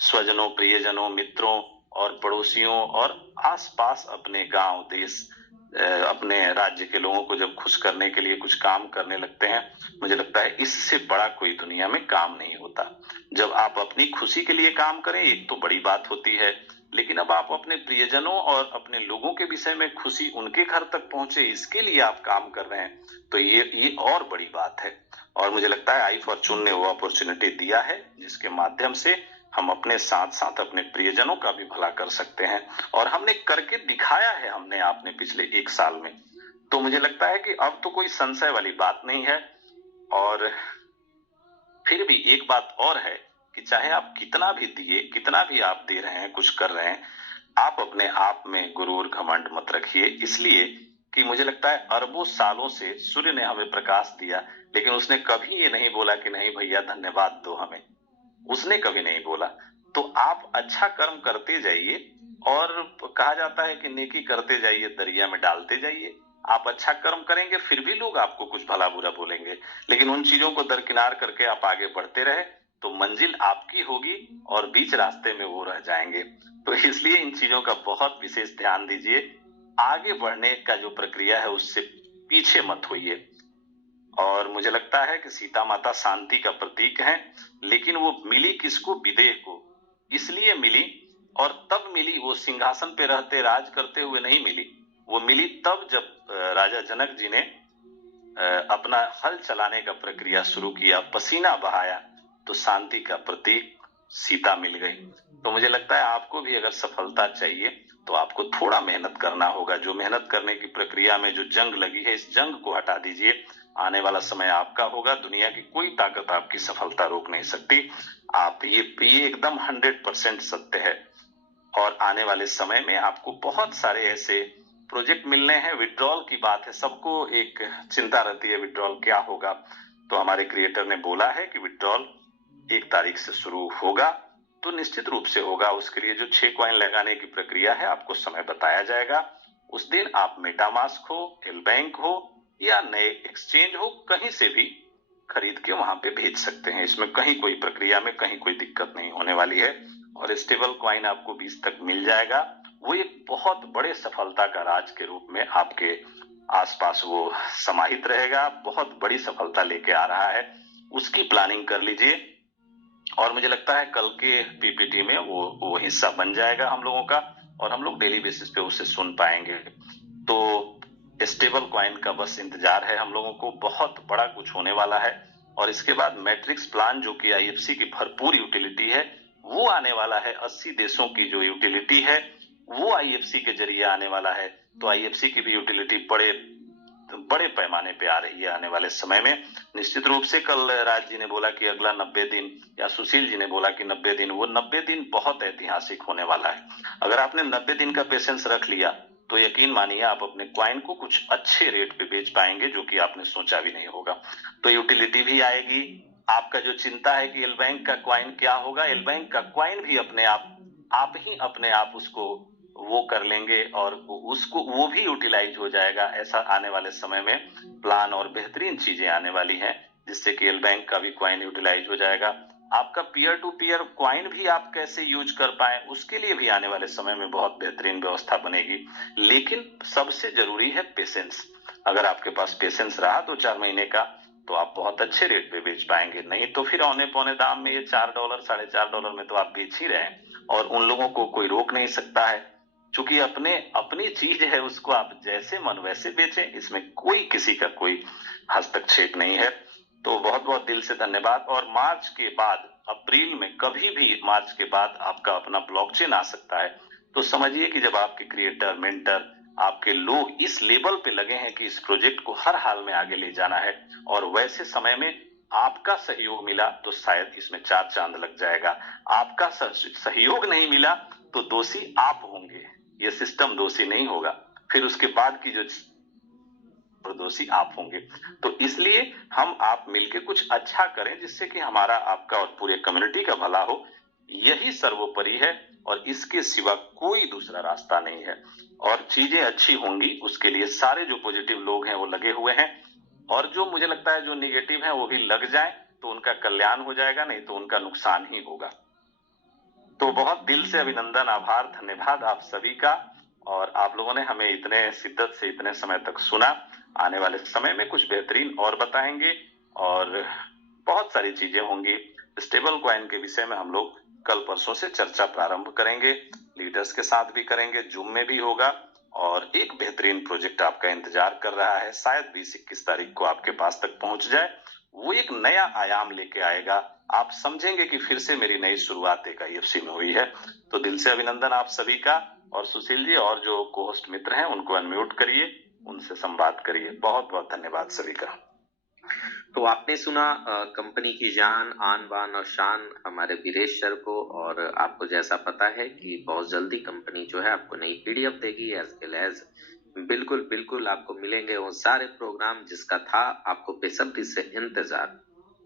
स्वजनों, प्रियजनों, मित्रों और पड़ोसियों और आसपास अपने गांव, देश, अपने राज्य के लोगों को जब खुश करने के लिए कुछ काम करने लगते हैं, मुझे लगता है इससे बड़ा कोई दुनिया में काम नहीं होता। जब आप अपनी खुशी के लिए काम करें एक तो बड़ी बात होती है, लेकिन अब आप अपने प्रियजनों और अपने लोगों के विषय में खुशी उनके घर तक पहुंचे, इसके लिए आप काम कर रहे हैं, तो ये और बड़ी बात है। और मुझे लगता है आई फॉर्चून ने वो अपॉर्चुनिटी दिया है जिसके माध्यम से हम अपने साथ साथ अपने प्रियजनों का भी भला कर सकते हैं, और हमने करके दिखाया है हमने आपने पिछले 1 साल में। तो मुझे लगता है कि अब तो कोई संशय वाली बात नहीं है। और फिर भी एक बात और है कि चाहे आप कितना भी दिए, कितना भी आप दे रहे हैं, कुछ कर रहे हैं, आप अपने आप में गुरूर, घमंड मत रखिए। इसलिए कि मुझे लगता है अरबों सालों से सूर्य ने हमें प्रकाश दिया, लेकिन उसने कभी ये नहीं बोला कि नहीं भैया धन्यवाद दो हमें, उसने कभी नहीं बोला। तो आप अच्छा कर्म करते जाइए, और कहा जाता है कि नेकी करते जाइए, दरिया में डालते जाइए। आप अच्छा कर्म करेंगे फिर भी लोग आपको कुछ भला बुरा बोलेंगे, लेकिन उन चीजों को दरकिनार करके आप आगे बढ़ते रहे तो मंजिल आपकी होगी और बीच रास्ते में वो रह जाएंगे। तो इसलिए इन चीजों का बहुत विशेष ध्यान दीजिए। आगे बढ़ने का जो प्रक्रिया है उससे पीछे मत होइए। और मुझे लगता है कि सीता माता शांति का प्रतीक है, लेकिन वो मिली किसको? विदेह को। इसलिए मिली, और तब मिली, वो सिंहासन पे रहते, राज करते हुए नहीं मिली। वो मिली तब जब राजा जनक जी ने अपना हल चलाने का प्रक्रिया शुरू किया, पसीना बहाया, तो शांति का प्रतीक सीता मिल गई। तो मुझे लगता है आपको भी अगर सफलता चाहिए तो आपको थोड़ा मेहनत करना होगा। जो मेहनत करने की प्रक्रिया में जो जंग लगी है, इस जंग को हटा दीजिए। आने वाला समय आपका होगा। दुनिया की कोई ताकत आपकी सफलता रोक नहीं सकती। आप ये एकदम 100% सत्य है। और आने वाले समय में आपको बहुत सारे ऐसे प्रोजेक्ट मिलने हैं। विड्रॉल की बात है, सबको एक चिंता रहती है विड्रॉल क्या होगा। तो हमारे क्रिएटर ने बोला है कि विड्रॉल 1 तारीख से शुरू होगा, तो निश्चित रूप से होगा। उसके लिए जो 6 कॉइन लगाने की प्रक्रिया है, आपको समय बताया जाएगा। उस दिन आप मेटामास्क हो, एल बैंक हो या नए एक्सचेंज हो, कहीं से भी खरीद के वहां पे भेज सकते हैं। इसमें कहीं कोई प्रक्रिया में कहीं कोई दिक्कत नहीं होने वाली है। और स्टेबल कॉइन आपको 20 तक मिल जाएगा। वो एक बहुत बड़े सफलता का राज के रूप में आपके आसपास वो समाहित रहेगा। बहुत बड़ी सफलता लेके आ रहा है, उसकी प्लानिंग कर लीजिए। और मुझे लगता है कल के पीपीटी में वो हिस्सा बन जाएगा हम लोगों का, और हम लोग डेली बेसिस पे उसे सुन पाएंगे। तो स्टेबल कॉइन का बस इंतजार है हम लोगों को। बहुत बड़ा कुछ होने वाला है। और इसके बाद मैट्रिक्स प्लान, जो कि आईएफसी की भरपूर यूटिलिटी है, वो आने वाला है। 80 देशों की जो यूटिलिटी है वो आईएफसी के जरिए आने वाला है। तो आईएफसी की भी यूटिलिटी बड़े पैमाने पे आ रही है आने वाले समय में। निश्चित रूप से कल राज जी ने बोला कि अगला 90 दिन, या सुशील जी ने बोला कि 90 दिन, वो 90 दिन बहुत ऐतिहासिक होने वाला है। अगर आपने 90 दिन का पेशेंस रख लिया तो यकीन मानिए आप अपने क्वाइन को कुछ अच्छे रेट पे बेच पाएंगे, जो कि आपने सोचा भी नहीं होगा। तो यूटिलिटी भी आएगी। आपका जो चिंता है कि एल बैंक का क्वाइन क्या होगा, एल बैंक का क्वाइन भी अपने आप उसको वो कर लेंगे, और उसको वो भी यूटिलाइज हो जाएगा। ऐसा आने वाले समय में प्लान और बेहतरीन चीजें आने वाली हैं, जिससे कि एल बैंक का भी क्वाइन यूटिलाइज हो जाएगा। आपका पीयर टू पीयर क्वाइन भी आप कैसे यूज कर पाए, उसके लिए भी आने वाले समय में बहुत बेहतरीन व्यवस्था बनेगी। लेकिन सबसे जरूरी है पेशेंस। अगर आपके पास पेशेंस रहा 2-4 महीने का, तो आप बहुत अच्छे रेट पे बेच पाएंगे। नहीं तो फिर औने पौने दाम में, ये $4, $4.5 में तो आप बेच ही रहे हैं, और उन लोगों को कोई रोक नहीं सकता है। चूंकि अपनी चीज है, उसको आप जैसे मन वैसे बेचें, इसमें कोई किसी का कोई हस्तक्षेप नहीं है। तो बहुत बहुत दिल से धन्यवाद। और मार्च के बाद, अप्रैल में कभी भी मार्च के बाद आपका अपना ब्लॉकचेन आ सकता है। तो समझिए कि जब आपके क्रिएटर, मेंटर, आपके लोग इस लेवल पे लगे हैं कि इस प्रोजेक्ट को हर हाल में आगे ले जाना है, और वैसे समय में आपका सहयोग मिला, तो शायद इसमें 4 चांद लग जाएगा। आपका सहयोग नहीं मिला तो दोषी आप होंगे, ये सिस्टम दोषी नहीं होगा। फिर उसके बाद की जो दोषी आप होंगे। तो इसलिए हम आप मिलके कुछ अच्छा करें, जिससे कि हमारा, आपका और पूरे कम्युनिटी का भला हो। यही सर्वोपरि है, और इसके सिवा कोई दूसरा रास्ता नहीं है। और चीजें अच्छी होंगी, उसके लिए सारे जो पॉजिटिव लोग हैं वो लगे हुए हैं। और जो मुझे लगता है जो निगेटिव है वो भी लग जाए, तो उनका कल्याण हो जाएगा, नहीं तो उनका नुकसान ही होगा। तो बहुत दिल से अभिनंदन, आभार, धन्यवाद आप सभी का। और आप लोगों ने हमें इतने शिद्दत से इतने समय तक सुना। आने वाले समय में कुछ बेहतरीन और बताएंगे, और बहुत सारी चीजें होंगी। स्टेबल कॉइन के विषय में हम लोग कल परसों से चर्चा प्रारंभ करेंगे, लीडर्स के साथ भी करेंगे, जूम में भी होगा। और एक बेहतरीन प्रोजेक्ट आपका इंतजार कर रहा है, शायद 20-21 तारीख को आपके पास तक पहुंच जाए। वो एक नया आयाम लेके आएगा। आप समझेंगे कि फिर से मेरी नई शुरुआत एक आईएफसी में हुई है। तो दिल से अभिनंदन आप सभी का। और सुशील जी और जो को-होस्ट मित्र हैं उनको अनम्यूट करिए, उनसे संवाद करिए। बहुत बहुत धन्यवाद सभी का। तो आपने सुना कंपनी की जान, आन बान और शान हमारे वीरेश सर को। और आपको जैसा पता है कि बहुत जल्दी कंपनी जो है आपको नई पीडीएफ देगी, एज वेल एज बिल्कुल आपको मिलेंगे वो सारे प्रोग्राम जिसका था आपको बेसब्री से इंतजार।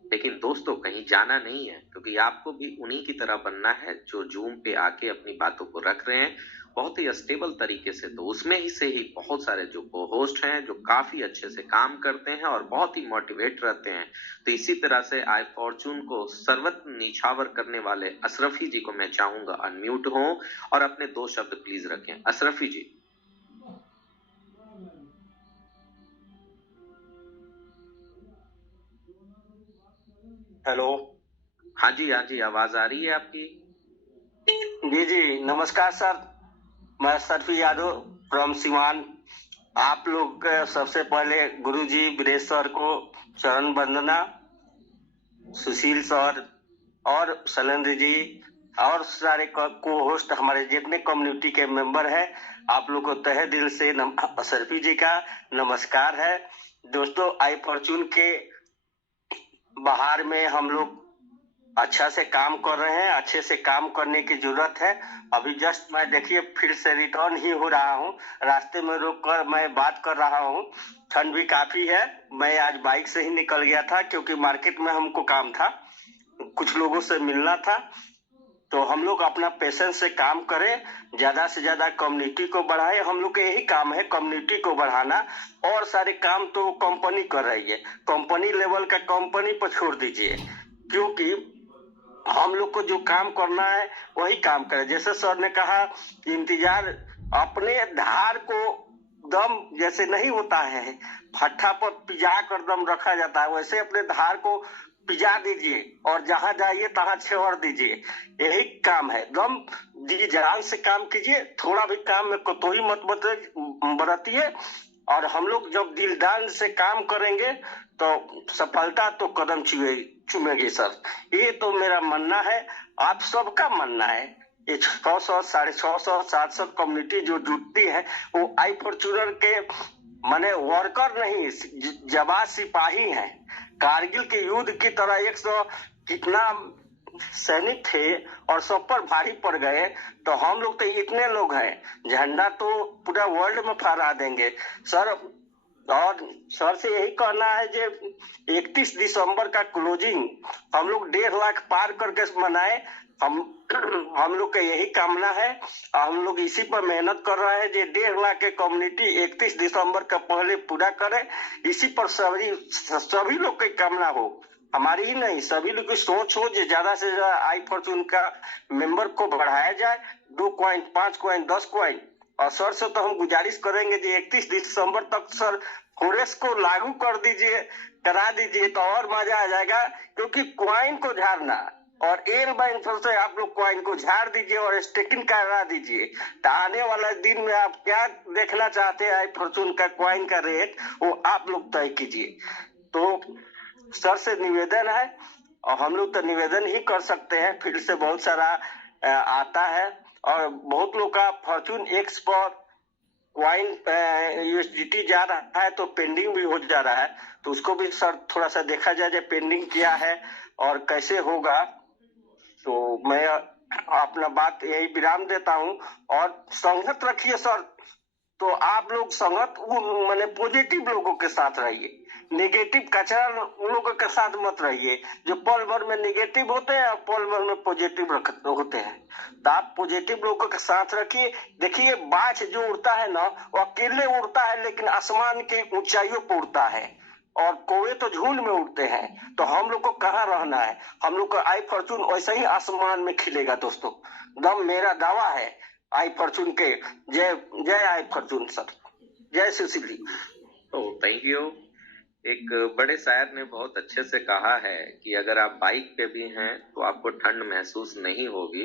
लेकिन दोस्तों कहीं जाना नहीं है, क्योंकि आपको भी उन्हीं की तरह बनना है जो जूम पे आके अपनी बातों को रख रहे हैं बहुत ही स्टेबल तरीके से। तो उसमें ही से ही बहुत सारे जो को होस्ट हैं जो काफी अच्छे से काम करते हैं और बहुत ही मोटिवेट रहते हैं। तो इसी तरह से आई फॉर्चून को सर्वत्र निछावर करने वाले अशरफी जी को मैं चाहूंगा अनम्यूट हो और अपने 2 शब्द प्लीज रखें। अशरफी जी। हेलो। हाँ जी, आवाज आ रही है आपकी? जी नमस्कार सर, मैं सरफी यादव फ्रॉम सिवान। आप लोग सबसे पहले गुरुजी वीरेश सर को चरण वंदना, सुशील सर और शैलेंद्र जी और सारे को होस्ट हमारे जितने कम्युनिटी के मेंबर हैं, आप लोग को तहे दिल से सरफी जी का नमस्कार है। दोस्तों, आई फॉर्चून के बाहर में हम लोग अच्छा से काम कर रहे हैं, अच्छे से काम करने की जरूरत है। अभी जस्ट मैं देखिए फिर से रिटर्न ही हो रहा हूँ, रास्ते में रोक कर मैं बात कर रहा हूँ। ठंड भी काफी है। मैं आज बाइक से ही निकल गया था क्योंकि मार्केट में हमको काम था, कुछ लोगों से मिलना था। तो हम लोग अपना पेशेंस से काम करें, ज्यादा से ज्यादा कम्युनिटी को बढ़ाएं। हम लोग का यही काम है, कम्युनिटी को बढ़ाना। और सारे काम तो कंपनी कर रही है, कंपनी लेवल का कंपनी पर छोड़ दीजिए, क्योंकि हम लोग को जो काम करना है वही काम करें। जैसे सर ने कहा, इंतजार अपने धार को दम जैसे नहीं होता है, भट्ठा पर पिजा कर दम रखा जाता है, वैसे अपने धार को पिजा दीजिए और जहां जाइए तहां छोड़ दीजिए। यही काम है, दम जी जान से काम कीजिए, थोड़ा भी काम में कोताही मत बरतिए। और हम लोग जब दिलदार से काम करेंगे तो सफलता तो कदम चूमेगी सर। ये तो मेरा मानना है, आप सबका मानना है। ये 600, 650, 700 कम्युनिटी जो जुटती है वो आई फॉर्चूनर के माने वर्कर नहीं, जवान सिपाही हैं। कारगिल के युद्ध की तरह 100 कितना सैनिक थे और सब पर भारी पड़ गए, तो हम लोग तो इतने लोग हैं, झंडा तो पूरा वर्ल्ड में फहरा देंगे सर। और सर से यही कहना है कि 31 दिसंबर का क्लोजिंग हम लोग 1.5 लाख पार करके मनाए। हम लोग का यही कामना है, हम लोग इसी पर मेहनत कर रहे हैं कि 1.5 लाख के कम्युनिटी 31 दिसंबर का पहले पूरा करें। इसी पर सभी लोग की कामना हो, हमारी ही नहीं, सभी लोग की सोच हो कि ज्यादा से ज्यादा आई फॉर्चून का मेंबर को बढ़ाया जाए। 2 कॉइन, 5 कॉइन, 10 कॉइन। और सर से तो हम गुजारिश करेंगे कि 31 दिसंबर तक सर फोरेस्ट को लागू कर दीजिए, करा दीजिए, तो और मजा आ जाएगा। क्योंकि क्वाइन को झाड़ना और एल बैंक से आप लोग क्वाइन को झाड़ दीजिए और स्टेकिंग करा दीजिए, तो आने वाला दिन में आप क्या देखना चाहते हैं आई फॉर्चून का क्वाइन का रेट, वो आप लोग तय कीजिए। तो सर से निवेदन है, और हम लोग तो निवेदन ही कर सकते हैं, फील्ड से बहुत सारा आता है और बहुत लोग का फॉर्चून एक्स पर क्वाइन यूएसडीटी जा रहा है तो पेंडिंग भी हो जा रहा है, तो उसको भी सर थोड़ा सा देखा जाए जो पेंडिंग क्या है और कैसे होगा। तो मैं अपना बात यही विराम देता हूँ। और संगत रखिए सर, तो आप लोग संगत माने पॉजिटिव लोगों के साथ रहिए, नेगेटिव कचरा लोगों के साथ मत रहिए, जो पल भर में नेगेटिव होते हैं और पल भर में पॉजिटिव होते हैं। तो आप पॉजिटिव लोगों के साथ रखिए। देखिए, बाज जो उड़ता है ना, वो अकेले उड़ता है लेकिन आसमान की ऊंचाइयों पर उड़ता है, और कौवे तो झुंड में उड़ते हैं। तो हम लोग को कहाँ रहना है, हम लोग का आई फॉर्चून वैसे ही आसमान में खिलेगा दोस्तों, दम मेरा दावा है आई फॉर्चून के। जय जय आई फॉर्चून सर, जय सुशील जी। तो थैंक यू। एक बड़े शायर ने बहुत अच्छे से कहा है कि अगर आप बाइक पे भी हैं तो आपको ठंड महसूस नहीं होगी,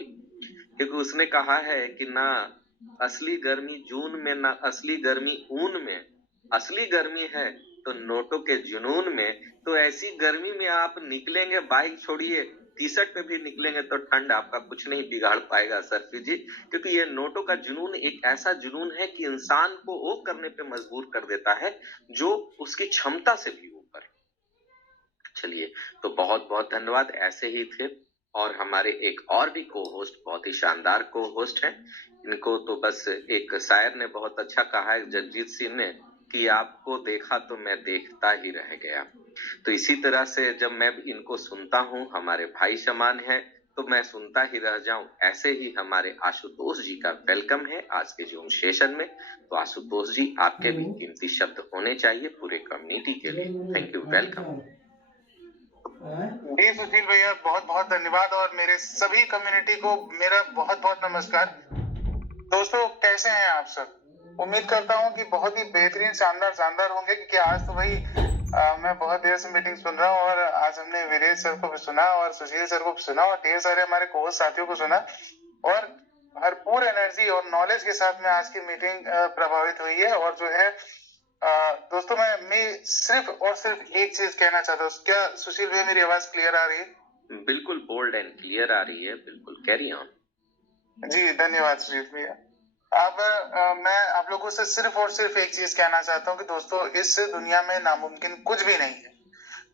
क्योंकि उसने कहा है कि ना असली गर्मी जून में, ना असली गर्मी ऊन में, असली गर्मी है तो नोटों के जुनून में। तो ऐसी गर्मी में आप निकलेंगे, बाइक छोड़िए, टी शर्ट पे भी निकलेंगे तो ठंड आपका कुछ नहीं बिगाड़ पाएगा सरफी जी, क्योंकि ये नोटों का जुनून एक ऐसा जुनून है कि इंसान को वो करने पे मजबूर कर देता है जो उसकी क्षमता से भी ऊपर है। चलिए, तो बहुत बहुत धन्यवाद। ऐसे ही थे और हमारे एक और भी को होस्ट, बहुत ही शानदार को होस्ट हैं। इनको तो बस एक शायर ने बहुत अच्छा कहा है, जगजीत सिंह ने, कि आपको देखा तो मैं देखता ही रह गया। तो इसी तरह से जब मैं इनको सुनता हूँ, हमारे भाई समान है, तो मैं सुनता ही रह जाऊं। ऐसे ही हमारे आशुतोष जी का वेलकम है आज के जूम सेशन में। तो आशुतोष जी, आपके भी कीमती शब्द होने चाहिए पूरे कम्युनिटी के लिए। Thank you, welcome. जी सुशील भैया, बहुत बहुत धन्यवाद, और मेरे सभी कम्युनिटी को मेरा बहुत बहुत नमस्कार। दोस्तों, कैसे हैं आप सब? उम्मीद करता हूं कि बहुत ही बेहतरीन, शानदार होंगे, क्योंकि आज तो भाई मैं बहुत देर से मीटिंग सुन रहा हूं, और आज हमने वीरेश सर को भी सुना और सुशील सर को भी सुना और ढेर सारे हमारे कोच साथियों को सुना, और भरपूर एनर्जी और नॉलेज के साथ में आज की मीटिंग प्रभावित हुई है। और जो है दोस्तों, मैं सिर्फ और सिर्फ एक चीज कहना चाहता हूँ। क्या सुशील भैया मेरी आवाज क्लियर आ रही है? बिल्कुल बोल्ड एंड क्लियर आ रही है, बिल्कुल कैरी ऑन। जी धन्यवाद सुजीत भैया। अब मैं आप लोगों से सिर्फ और सिर्फ एक चीज कहना चाहता हूँ कि दोस्तों इस दुनिया में नामुमकिन कुछ भी नहीं है,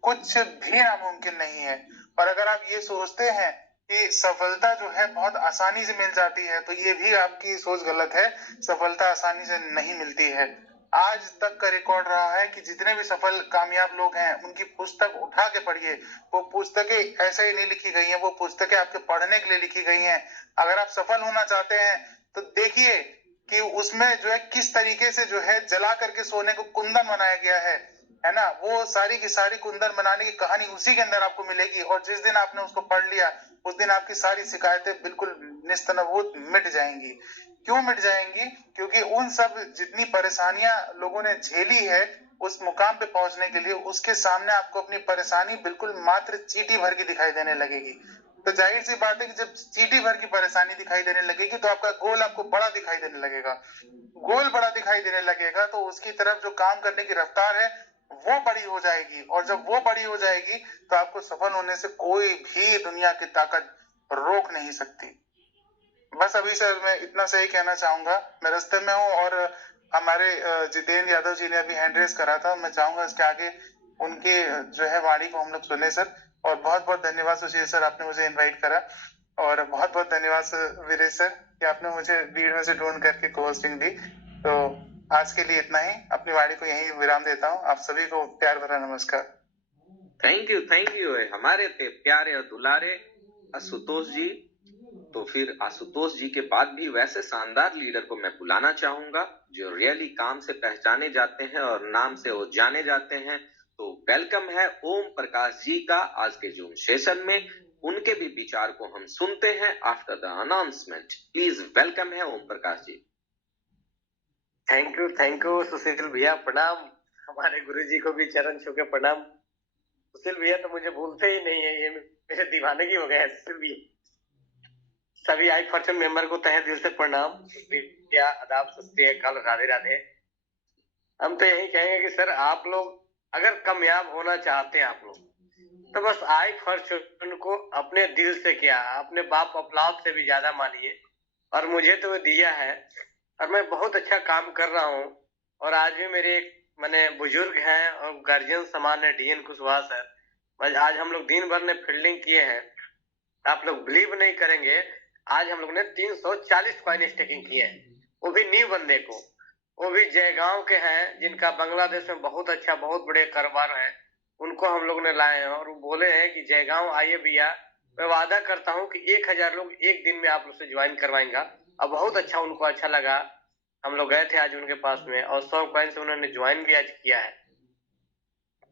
कुछ भी नामुमकिन नहीं है। और अगर आप ये सोचते हैं कि सफलता जो है बहुत आसानी से मिल जाती है तो ये भी आपकी सोच गलत है। सफलता आसानी से नहीं मिलती है। आज तक का रिकॉर्ड रहा है कि जितने भी सफल कामयाब लोग हैं उनकी पुस्तक उठा के पढ़िए। वो पुस्तकें ऐसे ही नहीं लिखी गई हैं, वो पुस्तकें आपके पढ़ने के लिए लिखी गई हैं। अगर आप सफल होना चाहते हैं तो देखिए कि उसमें जो है किस तरीके से जो है जला करके सोने को कुंदन बनाया गया है ना। वो सारी की सारी कुंदन बनाने की कहानी उसी के अंदर आपको मिलेगी। और जिस दिन आपने उसको पढ़ लिया उस दिन आपकी सारी शिकायतें बिल्कुल निस्तनबूत मिट जाएंगी। क्यों मिट जाएंगी? क्योंकि उन सब जितनी परेशानियां लोगों ने झेली है उस मुकाम पे पहुंचने के लिए, उसके सामने आपको अपनी परेशानी बिल्कुल मात्र चींटी भर की दिखाई देने लगेगी। तो जाहिर सी बात है कि जब चींटी भर की परेशानी दिखाई देने लगेगी तो आपका गोल आपको बड़ा दिखाई देने लगेगा। गोल बड़ा दिखाई देने लगेगा तो उसकी तरफ जो काम करने की रफ्तार है वो बड़ी हो जाएगी। और जब वो बड़ी हो जाएगी तो आपको सफल होने से कोई भी दुनिया की ताकत रोक नहीं सकती। बस अभी सर मैं इतना से ही कहना चाहूंगा। मैं रास्ते में हूँ और हमारे जितेंद्र यादव जी ने अभी हैंड रेस करा था। मैं चाहूंगा इसके आगे उनके जो है वाणी को हम लोग सुने सर। और बहुत बहुत धन्यवाद सुशील सर, आपने मुझे इनवाइट करा। और बहुत बहुत धन्यवाद सर वीरेश सर कि आपने मुझे भीड़ में से ढूंढ करके को होस्टिंग दी। तो आज के लिए इतना ही, अपनी वाणी को यहीं विराम देता हूँ। आप सभी को प्यार भरा नमस्कार। थैंक यू हमारे थे प्यारे और दुलारे आशुतोष जी। तो फिर आशुतोष जी के बाद भी वैसे शानदार लीडर को मैं बुलाना चाहूंगा जो रियली काम से पहचाने जाते हैं और नाम से वो जाने जाते हैं। तो वेलकम है ओम प्रकाश जी का आज के जूम सेशन में। उनके भी विचार को हम सुनते हैं after the announcement. Please welcome है ओम प्रकाश जी। थैंक यू सुशील भैया, प्रणाम। हमारे गुरुजी को भी चरण छू के प्रणाम। सुशील भैया तो मुझे भूलते ही नहीं है, ये मेरे दीवानगी हो गया है सुशील भैया। सभी आई फॉर्चून मेंबर को तहे दिल से प्रणाम। भैया आदाब, सत श्री अकाल, राधे राधे। हम तो यही कहेंगे कि सर आप लोग अगर कामयाब होना चाहते हैं आप लोग तो बस आई फॉर्चून को अपने दिल से किया, अपने बाप अपलाव से भी ज्यादा मानिए। और मुझे तो वो दिया है और मैं बहुत अच्छा काम कर रहा हूँ। और आज भी मेरे मैंने बुजुर्ग हैं और गार्जियन समान है, डीएन कुशवाहा सर। आज हम लोग दिन भर ने फील्डिंग किए हैं। आप लोग बिलीव नहीं करेंगे, आज हम लोग ने 340 कॉइन स्टेकिंग किए हैं, वो भी न्यू बंदे को। वो भी जयगांव के हैं जिनका बांग्लादेश में बहुत अच्छा बहुत बड़े कारोबार है, उनको हम लोग ने लाए हैं। और वो बोले हैं कि जयगांव आइए भैया, मैं वादा करता हूँ कि 1000 लोग एक दिन में आप लोग से ज्वाइन करवाएंगा। और बहुत अच्छा उनको अच्छा लगा। हम लोग गए थे आज उनके पास में और 100 कॉइन से उन्होंने ज्वाइन भी आज किया है।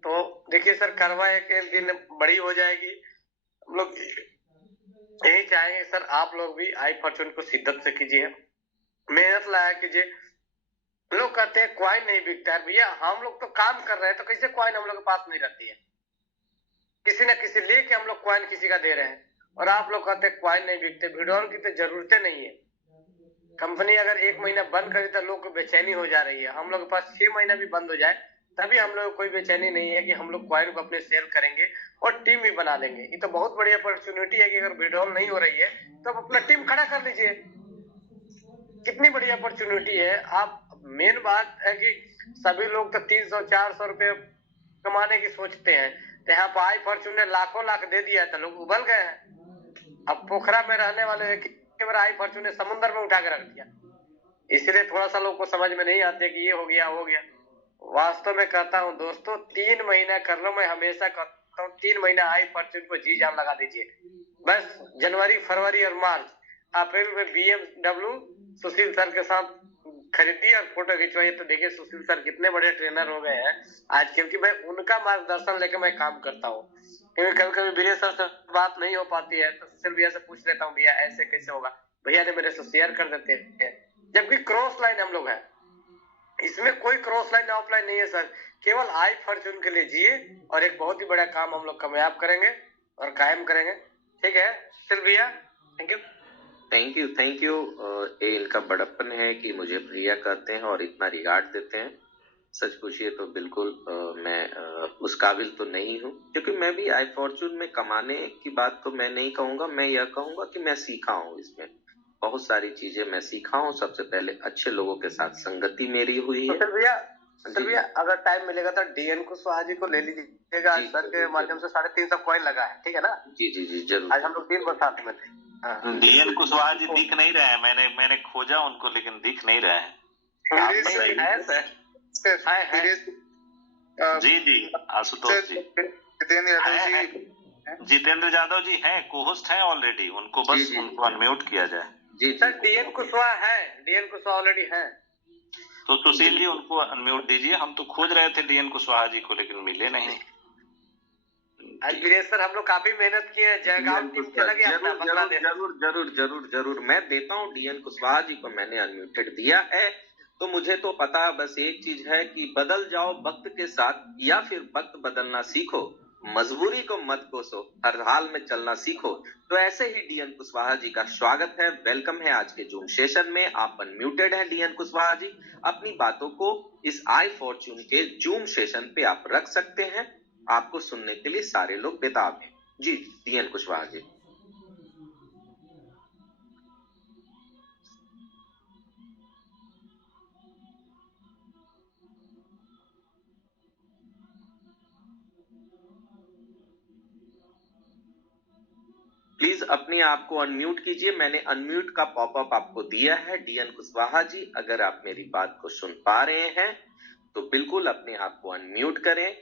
तो देखिए सर, करवाए के दिन बड़ी हो जाएगी। हम लोग यही चाहेंगे सर आप लोग भी आई फॉर्चून को शिद्दत से कीजिए, मेहनत लाया कीजिए। लोग कहते हैं क्वाइन नहीं बिकता है। भैया हम लोग तो काम कर रहे हैं तो कैसे क्वाइन हम लोग के पास नहीं रहती है? किसी न किसी लेके हम लोग क्वाइन किसी का दे रहे हैं। और आप लोग कहते हैं क्वाइन नहीं बिकते। विड्रॉल की तो जरूरतें नहीं है। कंपनी अगर 1 महीना बंद करे तो लोग को बेचैनी हो जा रही है। हम लोग के पास 6 महीना भी बंद हो जाए तभी हम लोग को कोई बेचैनी नहीं है कि हम लोग क्वाइन को अपने सेल करेंगे और टीम भी बना लेंगे। ये तो बहुत बड़ी अपॉर्चुनिटी है कि अगर विड्रॉल नहीं हो रही है तो आप अपना टीम खड़ा कर लीजिए। कितनी बड़ी अपॉर्चुनिटी है। आप मेन बात है कि सभी लोग तो 300-400 रुपए कमाने की सोचते हैं, तो यहाँ पर आई फॉर्चून ने लाखों लाख दे दिया तो लोग उबल गए हैं। अब पोखरा में रहने वाले आई फॉर्चून ने समुद्र में उठा के रख दिया। इसलिए थोड़ा सा लोग को समझ में नहीं आते कि ये हो गया हो गया। वास्तव में कहता हूँ दोस्तों, 3 महीना कर लो। मैं हमेशा कहता हूँ 3 महीना आई फॉर्चून को जी जान लगा दीजिए। बस जनवरी फरवरी और मार्च अप्रैल में BMW सुशील सर के साथ खरीदी और फोटो खिंचवाई। तो देखिए सुशील सर कितने बड़े ट्रेनर हो गए हैं आज, क्योंकि मैं उनका मार्गदर्शन लेकर मैं काम करता हूँ। क्योंकि कभी कभी भैया सर से बात नहीं हो पाती है तो सुशील भैया से पूछ लेता हूँ, भैया ऐसे कैसे होगा, भैया ने मेरे से शेयर कर देते हैं। जबकि क्रॉस लाइन हम लोग है, इसमें कोई क्रॉस लाइन ऑफलाइन नहीं है सर। केवल आई फॉर्चून के लिए जिए और एक बहुत ही बड़ा काम हम लोग कामयाब करेंगे और कायम करेंगे। ठीक है सुशील भैया, थैंक यू। ये इनका बड़प्पन है कि मुझे भैया कहते हैं और इतना रिगार्ड देते हैं। सच पूछिए तो बिल्कुल मैं उस काबिल तो नहीं हूँ, क्योंकि मैं भी आई फॉर्चून में कमाने की बात तो मैं नहीं कहूंगा, मैं यह कहूंगा कि मैं सीखा हूँ इसमें बहुत सारी चीजें मैं सीखा हूँ। सबसे पहले अच्छे लोगों के साथ संगति मेरी हुई है। तो भैया अगर टाइम मिलेगा तो डीएन कुशवाहा जी को ले लीजिएगा, सर के माध्यम से 350 कॉइन लगा है, ठीक है ना? जी जी जी जरूर। आज हम लोग 3 साथ में थे। डीएन कुशवाहा जी दिख नहीं रहे हैं, मैंने खोजा उनको लेकिन दिख नहीं रहे हैं। है सर, जी जी आशुतोष जी, जितेंद्र यादव जी हैं, कोहोस्ट हैं ऑलरेडी, उनको बस उनको अनम्यूट किया जाए। जी सर डीएन कुशवाहा है, डीएन कुशवाहा ऑलरेडी है। तो सुशील जी उनको अनम्यूट दीजिए, हम तो खोज रहे थे डीएन कुशवाहा जी को लेकिन मिले नहीं। आज वीरेश सर हम लोग काफी मेहनत किए हैं, जयगांव टीम चला गया अपना बांग्लादेश। जरूर जरूर जरूर जरूर मैं देता हूँ डीएन कुशवाहा जी को, मैंने अनम्यूटेड दिया है। तो मुझे तो पता बस एक चीज है कि बदल जाओ वक्त के साथ या फिर वक्त बदलना सीखो, मजबूरी को मत कोसो, हर हाल में चलना सीखो। तो ऐसे ही डीएन कुशवाहा जी का स्वागत है, वेलकम है आज के जूम सेशन में। आप अनम्यूटेड हैं डीएन कुशवाहा जी, अपनी बातों को इस आई फॉर्चून के जूम सेशन पे आप रख सकते हैं। आपको सुनने के लिए सारे लोग बेताब हैं। जी डीएन कुशवाहा जी। प्लीज अपने आप को अनम्यूट कीजिए, मैंने अनम्यूट का पॉपअप आपको दिया है। डीएन कुशवाहा जी अगर आप मेरी बात को सुन पा रहे हैं तो बिल्कुल अपने आप को अनम्यूट करें।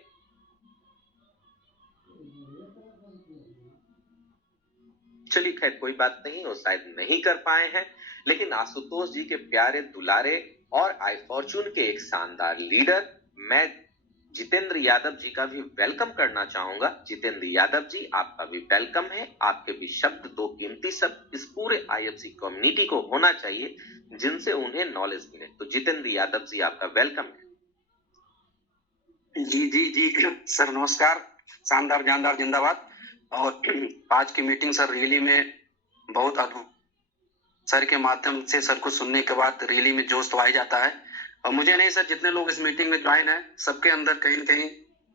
चलिए खैर कोई बात नहीं, वो शायद नहीं कर पाए हैं, लेकिन आशुतोष जी के प्यारे दुलारे और आई फॉर्चून के एक शानदार लीडर मैं जितेंद्र यादव जी का भी वेलकम करना चाहूंगा। जितेंद्र यादव जी आपका भी वेलकम है। आपके भी शब्द दो कीमती शब्द इस पूरे आईएफसी कम्युनिटी को होना चाहिए जिनसे उन्हें नॉलेज मिले। तो जितेंद्र यादव जी आपका वेलकम है। जी जी जी सर नमस्कार, शानदार जानदार जिंदाबाद। और आज की मीटिंग सर रियली में बहुत अद्भुत, सर के माध्यम से सर को सुनने के बाद रियली में जोश तो आ ही जाता है। और मुझे नहीं सर, जितने लोग इस मीटिंग में ज्वाइन है सबके अंदर कहीं न कहीं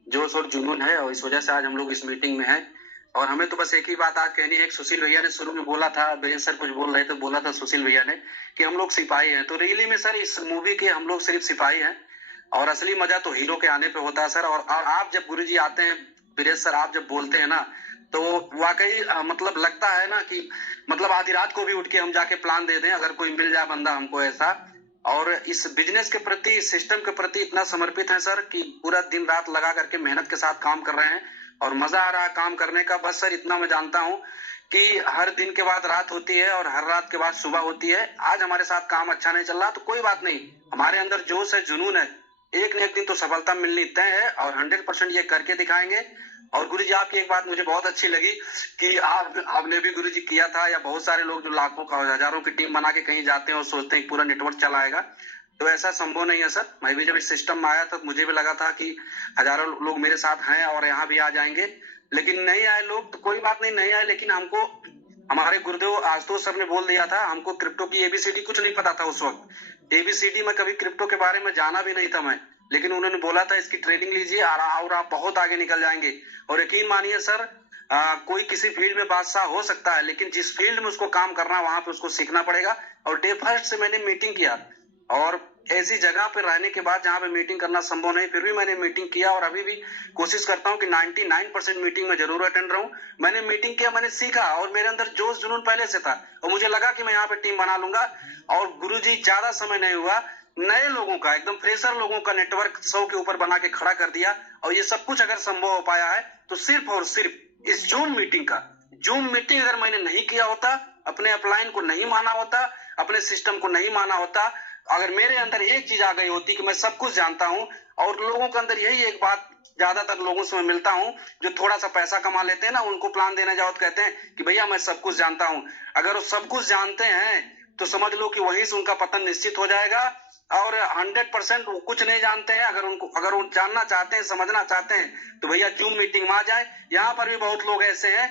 जोश और जुनून है, और इस वजह से आज हम लोग इस मीटिंग में हैं। और हमें तो बस एक ही बात आज कहनी है। सुशील भैया ने शुरू में बोला था, बीरेन्द्र सर कुछ बोल रहे थे, बोला था सुशील भैया ने कि हम लोग सिपाही हैं। तो रियली में सर इस मूवी के हम लोग सिर्फ सिपाही हैं, और असली मजा तो हीरो के आने पे होता है सर। और आप जब गुरुजी आते हैं, बीरेन्द्र सर आप जब बोलते हैं ना, तो वाकई मतलब लगता है ना कि मतलब आधी रात को भी उठ के हम जाके प्लान दे दें अगर कोई मिल जाए बंदा हमको ऐसा। और इस बिजनेस के प्रति, सिस्टम के प्रति इतना समर्पित है सर कि पूरा दिन रात लगा करके मेहनत के साथ काम कर रहे हैं, और मजा आ रहा है काम करने का। बस सर इतना मैं जानता हूँ कि हर दिन के बाद रात होती है और हर रात के बाद सुबह होती है। आज हमारे साथ काम अच्छा नहीं चल रहा तो कोई बात नहीं, हमारे अंदर जोश है, जुनून है, एक न एक दिन तो सफलता मिलनी तय है, और 100% ये करके दिखाएंगे। और गुरुजी आपकी एक बात मुझे बहुत अच्छी लगी कि आपने भी गुरुजी किया था, या बहुत सारे लोग जो लाखों का हजारों की टीम बना के कहीं जाते हैं और सोचते हैं पूरा नेटवर्क चलाएगा, तो ऐसा संभव नहीं है सर। मैं भी जब इस सिस्टम में आया तो मुझे भी लगा था कि हजारों लोग मेरे साथ हैं और यहाँ भी आ जाएंगे, लेकिन नहीं आए लोग। तो कोई बात नहीं आए, लेकिन हमको हमारे गुरुदेव आशुतोष सर ने बोल दिया था, हमको क्रिप्टो की एबीसीडी कुछ नहीं पता था उस वक्त। एबीसीडी में कभी क्रिप्टो के बारे में जाना भी नहीं था मैं, लेकिन उन्होंने बोला था इसकी ट्रेनिंग लीजिए और आप बहुत आगे निकल जाएंगे। और यकीन मानिए सर, कोई किसी फील्ड में बादशाह हो सकता है, लेकिन जिस फील्ड में उसको काम करना वहां पे उसको सीखना पड़ेगा। और डे फर्स्ट से मैंने मीटिंग किया, और ऐसी जगह पे रहने के बाद जहां पे मीटिंग करना संभव नहीं, फिर भी मैंने मीटिंग किया, और अभी भी कोशिश करता हूं कि 99% मीटिंग में जरूर अटेंड रहूं। मैंने मीटिंग किया, मैंने सीखा, और मेरे अंदर जोश जुनून पहले से था, और मुझे लगा कि मैं यहाँ पे टीम बना लूंगा। और गुरुजी ज्यादा समय नहीं हुआ, नए लोगों का, एकदम फ्रेशर लोगों का नेटवर्क 100 के ऊपर बना के खड़ा कर दिया। और ये सब कुछ अगर संभव हो पाया है तो सिर्फ और सिर्फ इस जूम मीटिंग का। जूम मीटिंग अगर मैंने नहीं किया होता, अपने अपलाइन को नहीं माना होता, अपने सिस्टम को नहीं माना होता, अगर मेरे अंदर एक चीज आ गई होती कि मैं सब कुछ जानता हूं, और लोगों के अंदर यही एक बात ज्यादातर लोगों से मैं मिलता हूं जो थोड़ा सा पैसा कमा लेते हैं ना, उनको प्लान देने जाओ तो कहते हैं कि भैया मैं सब कुछ जानता हूं। अगर वो सब कुछ जानते हैं तो समझ लो कि वहीं से उनका पतन निश्चित हो जाएगा। और 100% वो कुछ नहीं जानते हैं। अगर वो जानना चाहते हैं, समझना चाहते हैं, तो भैया जूम मीटिंग में आ जाए। यहाँ पर भी बहुत लोग ऐसे हैं,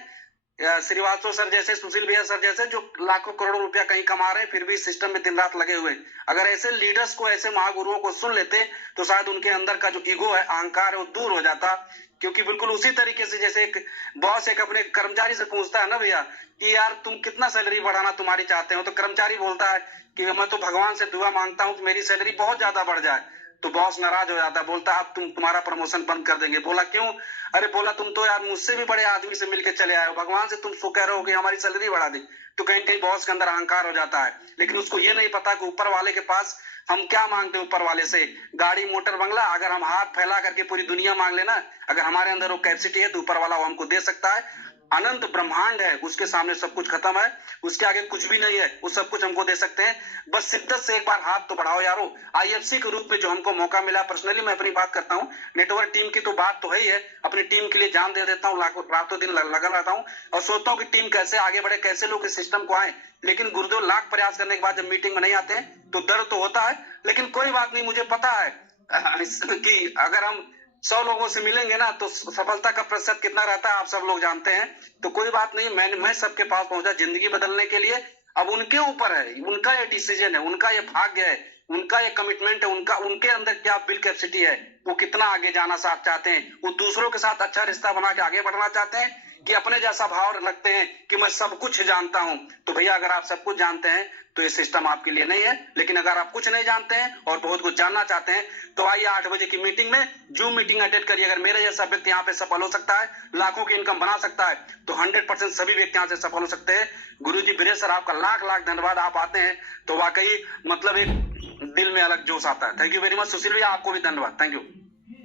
श्रीवास्तव सर जैसे, सुशील भैया सर जैसे, जो लाखों करोड़ों रुपया कहीं कमा रहे हैं फिर भी सिस्टम में दिन रात लगे हुए हैं। अगर ऐसे लीडर्स को, ऐसे महागुरुओं को सुन लेते तो शायद उनके अंदर का जो ईगो है, अहंकार है, वो दूर हो जाता। क्योंकि बिल्कुल उसी तरीके से जैसे एक बॉस एक अपने कर्मचारी से पूछता है ना भैया कि यार तुम कितना सैलरी बढ़ाना तुम्हारी चाहते हो, तो कर्मचारी बोलता है कि मैं तो भगवान से दुआ मांगता हूँ कि मेरी सैलरी बहुत ज्यादा बढ़ जाए। तो बॉस नाराज हो जाता, बोलता अब तुम्हारा प्रमोशन बंद कर देंगे। बोला क्यों? अरे बोला तुम तो यार मुझसे भी बड़े आदमी से मिलके चले आए हो, भगवान से तुम सो कह रहे हो कि हमारी सैलरी बढ़ा दी। तो कहीं कहीं बॉस के अंदर अहंकार हो जाता है, लेकिन उसको ये नहीं पता कि ऊपर वाले के पास हम क्या मांगते हैं। ऊपर वाले से गाड़ी, मोटर, बंगला, अगर हम हाथ फैला करके पूरी दुनिया मांग लेना, अगर हमारे अंदर वो कैपेसिटी है तो ऊपर वाला वो हमको दे सकता है। अनंत ब्रह्मांड है, उसके सामने सब कुछ खत्म है, उसके आगे कुछ भी नहीं है, वो सब कुछ हमको दे सकते हैं। बस शिद्दत से एक बार हाथ तो बढ़ाओ यारो। आईएफसी के रूप में जो हमको मौका मिला, पर्सनली मैं अपनी बात करता हूँ, नेटवर्क टीम की तो बात तो है ही है, अपनी टीम के लिए जान दे देता हूँ, रातों दिन लगा रहता हूँ और सोचता हूँ कि टीम कैसे आगे बढ़े, कैसे लोग इस सिस्टम को आए। लेकिन गुरुदेव लाख प्रयास करने के बाद जब मीटिंग में नहीं आते हैं तो दर्द तो होता है, लेकिन कोई बात नहीं, मुझे पता है कि अगर हम 100 लोगों से मिलेंगे ना तो सफलता का प्रतिशत कितना रहता है आप सब लोग जानते हैं। तो कोई बात नहीं, मैं सबके पास पहुंचा जिंदगी बदलने के लिए। अब उनके ऊपर है, उनका ये डिसीजन है, उनका ये भाग्य है, उनका ये कमिटमेंट है, उनके अंदर क्या बिल कैपेसिटी है, वो कितना आगे जाना चाहते हैं, वो दूसरों के साथ अच्छा रिश्ता बना के आगे बढ़ना चाहते हैं कि अपने जैसा भाव रखते हैं कि मैं सब कुछ जानता हूं। तो भैया अगर आप सब कुछ जानते हैं तो ये सिस्टम आपके लिए नहीं है। लेकिन अगर आप कुछ नहीं जानते हैं और बहुत कुछ जानना चाहते हैं तो आइए 8 बजे की मीटिंग में जूम मीटिंग अटेंड करिए। अगर मेरे जैसा व्यक्ति यहाँ पे सफल हो सकता है, लाखों की इनकम बना सकता है, तो 100% सभी व्यक्ति यहाँ से सफल हो सकते हैं। गुरुजी बीरेश सर आपका लाख लाख धन्यवाद। आप आते हैं तो वाकई मतलब एक दिल में अलग जोश आता है। Thank you very much. Sushil भैया आपको भी धन्यवाद। Thank you.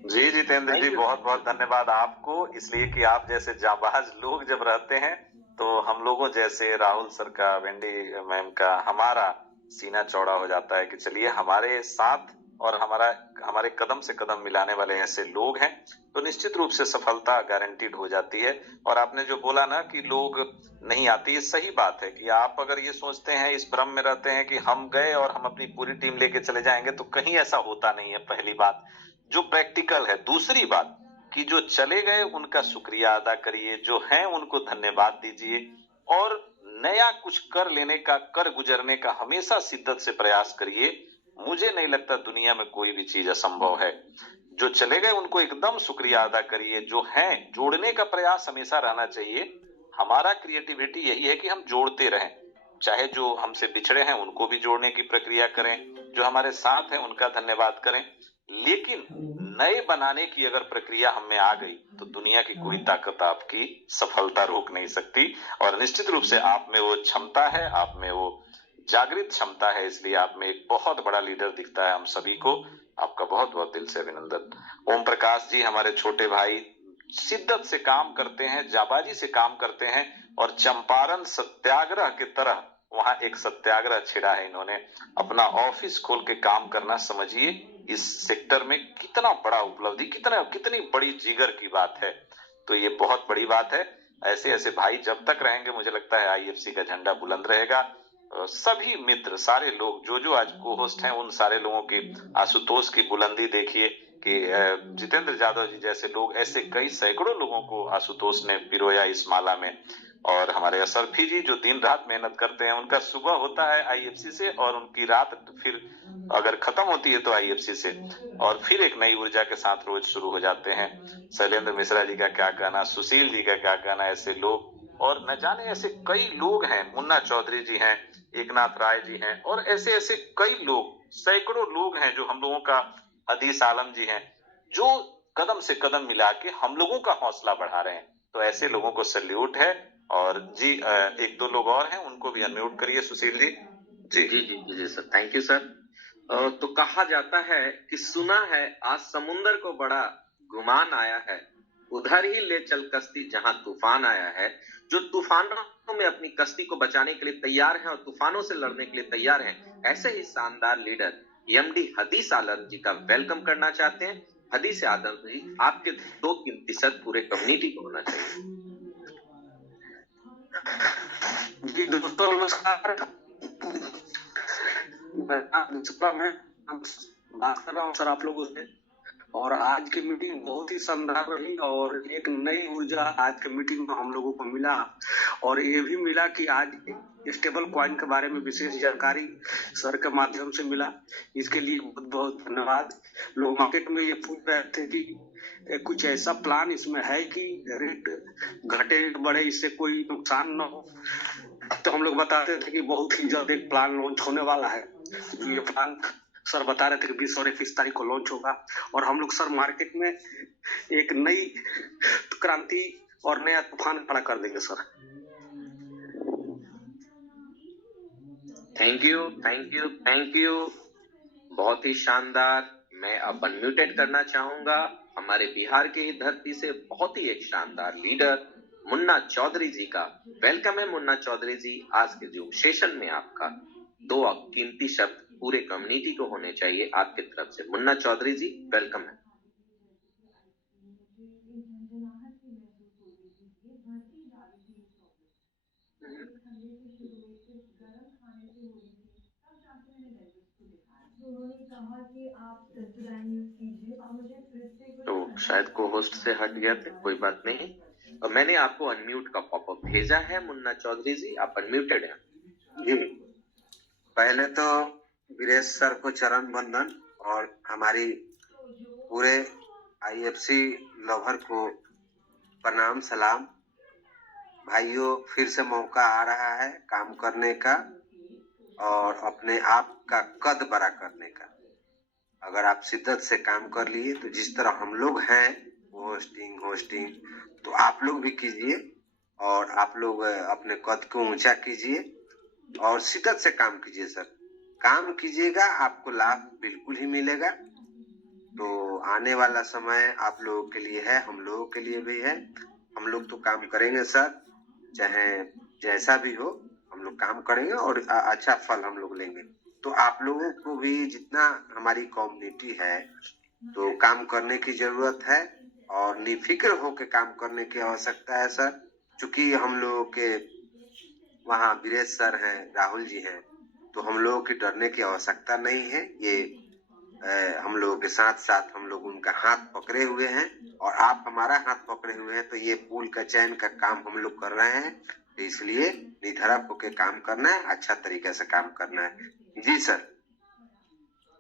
जी जितेंद्र जी, बहुत बहुत धन्यवाद आपको, इसलिए कि आप जैसे जाबाज लोग जब रहते हैं तो हम लोगों जैसे राहुल सर का, वेंडी मैम का, हमारा सीना चौड़ा हो जाता है कि चलिए हमारे साथ और हमारे कदम से कदम मिलाने वाले ऐसे लोग हैं तो निश्चित रूप से सफलता गारंटीड हो जाती है। और आपने जो बोला ना कि लोग नहीं आते, ये सही बात है कि आप अगर ये सोचते हैं, इस भ्रम में रहते हैं कि हम गए और हम अपनी पूरी टीम लेके चले जाएंगे, तो कहीं ऐसा होता नहीं है। पहली बात जो प्रैक्टिकल है। दूसरी बात कि जो चले गए उनका शुक्रिया अदा करिए, जो हैं उनको धन्यवाद दीजिए और नया कुछ कर लेने का, कर गुजरने का हमेशा शिद्दत से प्रयास करिए। मुझे नहीं लगता दुनिया में कोई भी चीज असंभव है। जो चले गए उनको एकदम शुक्रिया अदा करिए, जो हैं जोड़ने का प्रयास हमेशा रहना चाहिए। हमारा क्रिएटिविटी यही है कि हम जोड़ते रहें, चाहे जो हमसे बिछड़े हैं उनको भी जोड़ने की प्रक्रिया करें, जो हमारे साथ हैं उनका धन्यवाद करें, लेकिन नए बनाने की अगर प्रक्रिया हम में आ गई तो दुनिया की कोई ताकत आपकी सफलता रोक नहीं सकती। और निश्चित रूप से आप में वो क्षमता है, आप में वो जागृत क्षमता है, इसलिए आप में एक बहुत बड़ा लीडर दिखता है हम सभी को। आपका बहुत बहुत दिल से अभिनंदन। ओम प्रकाश जी हमारे छोटे भाई शिद्दत से काम करते हैं, जाबाजी से काम करते हैं और चंपारण सत्याग्रह की तरह वहां एक सत्याग्रह छिड़ा है। इन्होंने अपना ऑफिस खोल के काम करना, समझिए इस सेक्टर में कितना बड़ा उपलब्धि, कितनी बड़ी जिगर की बात है। तो ये बहुत बड़ी बात है। ऐसे ऐसे भाई जब तक रहेंगे मुझे लगता है आईएफसी का झंडा बुलंद रहेगा। सभी मित्र, सारे लोग जो आज को होस्ट हैं, उन सारे लोगों की, आशुतोष की बुलंदी देखिए कि जितेंद्र जादव जी जैसे लोग, ऐसे कई सैकड़ों लोगों को आशुतोष ने पिरोया इस माला में। और हमारे असरफी जी जो दिन रात मेहनत करते हैं, उनका सुबह होता है आईएफसी से और उनकी रात फिर अगर खत्म होती है तो आईएफसी से, और फिर एक नई ऊर्जा के साथ रोज शुरू हो जाते हैं। शैलेंद्र मिश्रा जी का क्या कहना, सुशील जी का क्या कहना, ऐसे लोग और न जाने ऐसे कई लोग हैं, मुन्ना चौधरी जी हैं, एकनाथ राय जी हैं, और ऐसे ऐसे कई लोग, सैकड़ों लोग हैं जो हम लोगों का, हदीस आलम जी हैं, जो कदम से कदम मिला के हम लोगों का हौसला बढ़ा रहे हैं। तो ऐसे लोगों को सैल्यूट है। और जी एक दो लोग और हैं, उनको भी अनम्यूट करिए सुशील जी। जी जी जी जी सर, थैंक यू सर। तो कहा जाता है कि सुना है आज समुंदर को बड़ा गुमान आया है, उधर ही ले चल कश्ती जहां तूफान आया है। जो तूफानों में अपनी कश्ती को बचाने के लिए तैयार हैं और तूफानों से लड़ने के लिए तैयार हैं, ऐसे ही शानदार लीडर एमडी हदीस आलम जी का वेलकम करना चाहते हैं। हदीस आलम जी, आपके 2-3% पूरे कम्युनिटी को होना चाहिए। जी दोस्तों नमस्कार। मैं बात कर रहा हूँ सर आप लोगों से। और आज की मीटिंग बहुत ही शानदार रही और एक नई ऊर्जा आज की मीटिंग में हम लोगों को मिला। और ये भी मिला कि आज स्टेबल कॉइन के बारे में विशेष जानकारी सर के माध्यम से मिला। इसके लिए बहुत बहुत धन्यवाद। लोग मार्केट में ये पूछ रहे थे कि कुछ ऐसा प्लान इसमें है कि रेट घटे रेट बढ़े, इससे कोई नुकसान न हो। तो हम लोग बताते थे कि बहुत ही जल्द एक प्लान लॉन्च होने वाला है। जो ये प्लान सर बता रहे थे कि 20 और 21 तारीख को लॉन्च होगा और हम लोग सर मार्केट में एक नई क्रांति और नया तूफान खड़ा कर देंगे sir. Thank you, thank you, thank you. बहुत ही शानदार। मैं अब अनम्यूटेड करना चाहूंगा हमारे बिहार की ही धरती से बहुत ही एक शानदार लीडर मुन्ना चौधरी जी का। वेलकम है मुन्ना चौधरी जी। आज के जो सेशन में आपका 2 कीमती शब्द पूरे कम्युनिटी को होने चाहिए आपकी तरफ से। मुन्ना चौधरी जी वेलकम है। तो शायद को होस्ट से हट गया थे, कोई बात नहीं। और मैंने आपको अनम्यूट का पॉपअप भेजा है मुन्ना चौधरी जी, आप अनम्यूटेड हैं जी। पहले तो वीरेश सर को चरण वंदन और हमारी पूरे आईएफसी लवर को प्रणाम सलाम। भाइयों, फिर से मौका आ रहा है काम करने का और अपने आप का कद बड़ा करने का। अगर आप शिद्दत से काम कर लिए तो जिस तरह हम लोग हैं होस्टिंग तो आप लोग भी कीजिए और आप लोग अपने कद को ऊंचा कीजिए और शिद्दत से काम कीजिए सर। काम कीजिएगा, आपको लाभ बिल्कुल ही मिलेगा। तो आने वाला समय आप लोगों के लिए है, हम लोगों के लिए भी है। हम लोग तो काम करेंगे सर, चाहे जैसा भी हो हम लोग काम करेंगे और अच्छा फल हम लोग लेंगे। तो आप लोगों को भी जितना हमारी कम्युनिटी है तो काम करने की जरूरत है और निफिक्र होकर काम करने की आवश्यकता है सर। चूंकि हम लोगों के वहाँ वीरेश सर हैं, राहुल जी हैं, तो हम लोगों की डरने की आवश्यकता नहीं है। ये हम लोगों के साथ साथ हम लोग उनका हाथ पकड़े हुए हैं और आप हमारा हाथ पकड़े हुए हैं। तो ये पुल का चयन का काम हम लोग कर रहे हैं, तो इसलिए निधड़क होकर काम करना है, अच्छा तरीके से काम करना है। जी sir.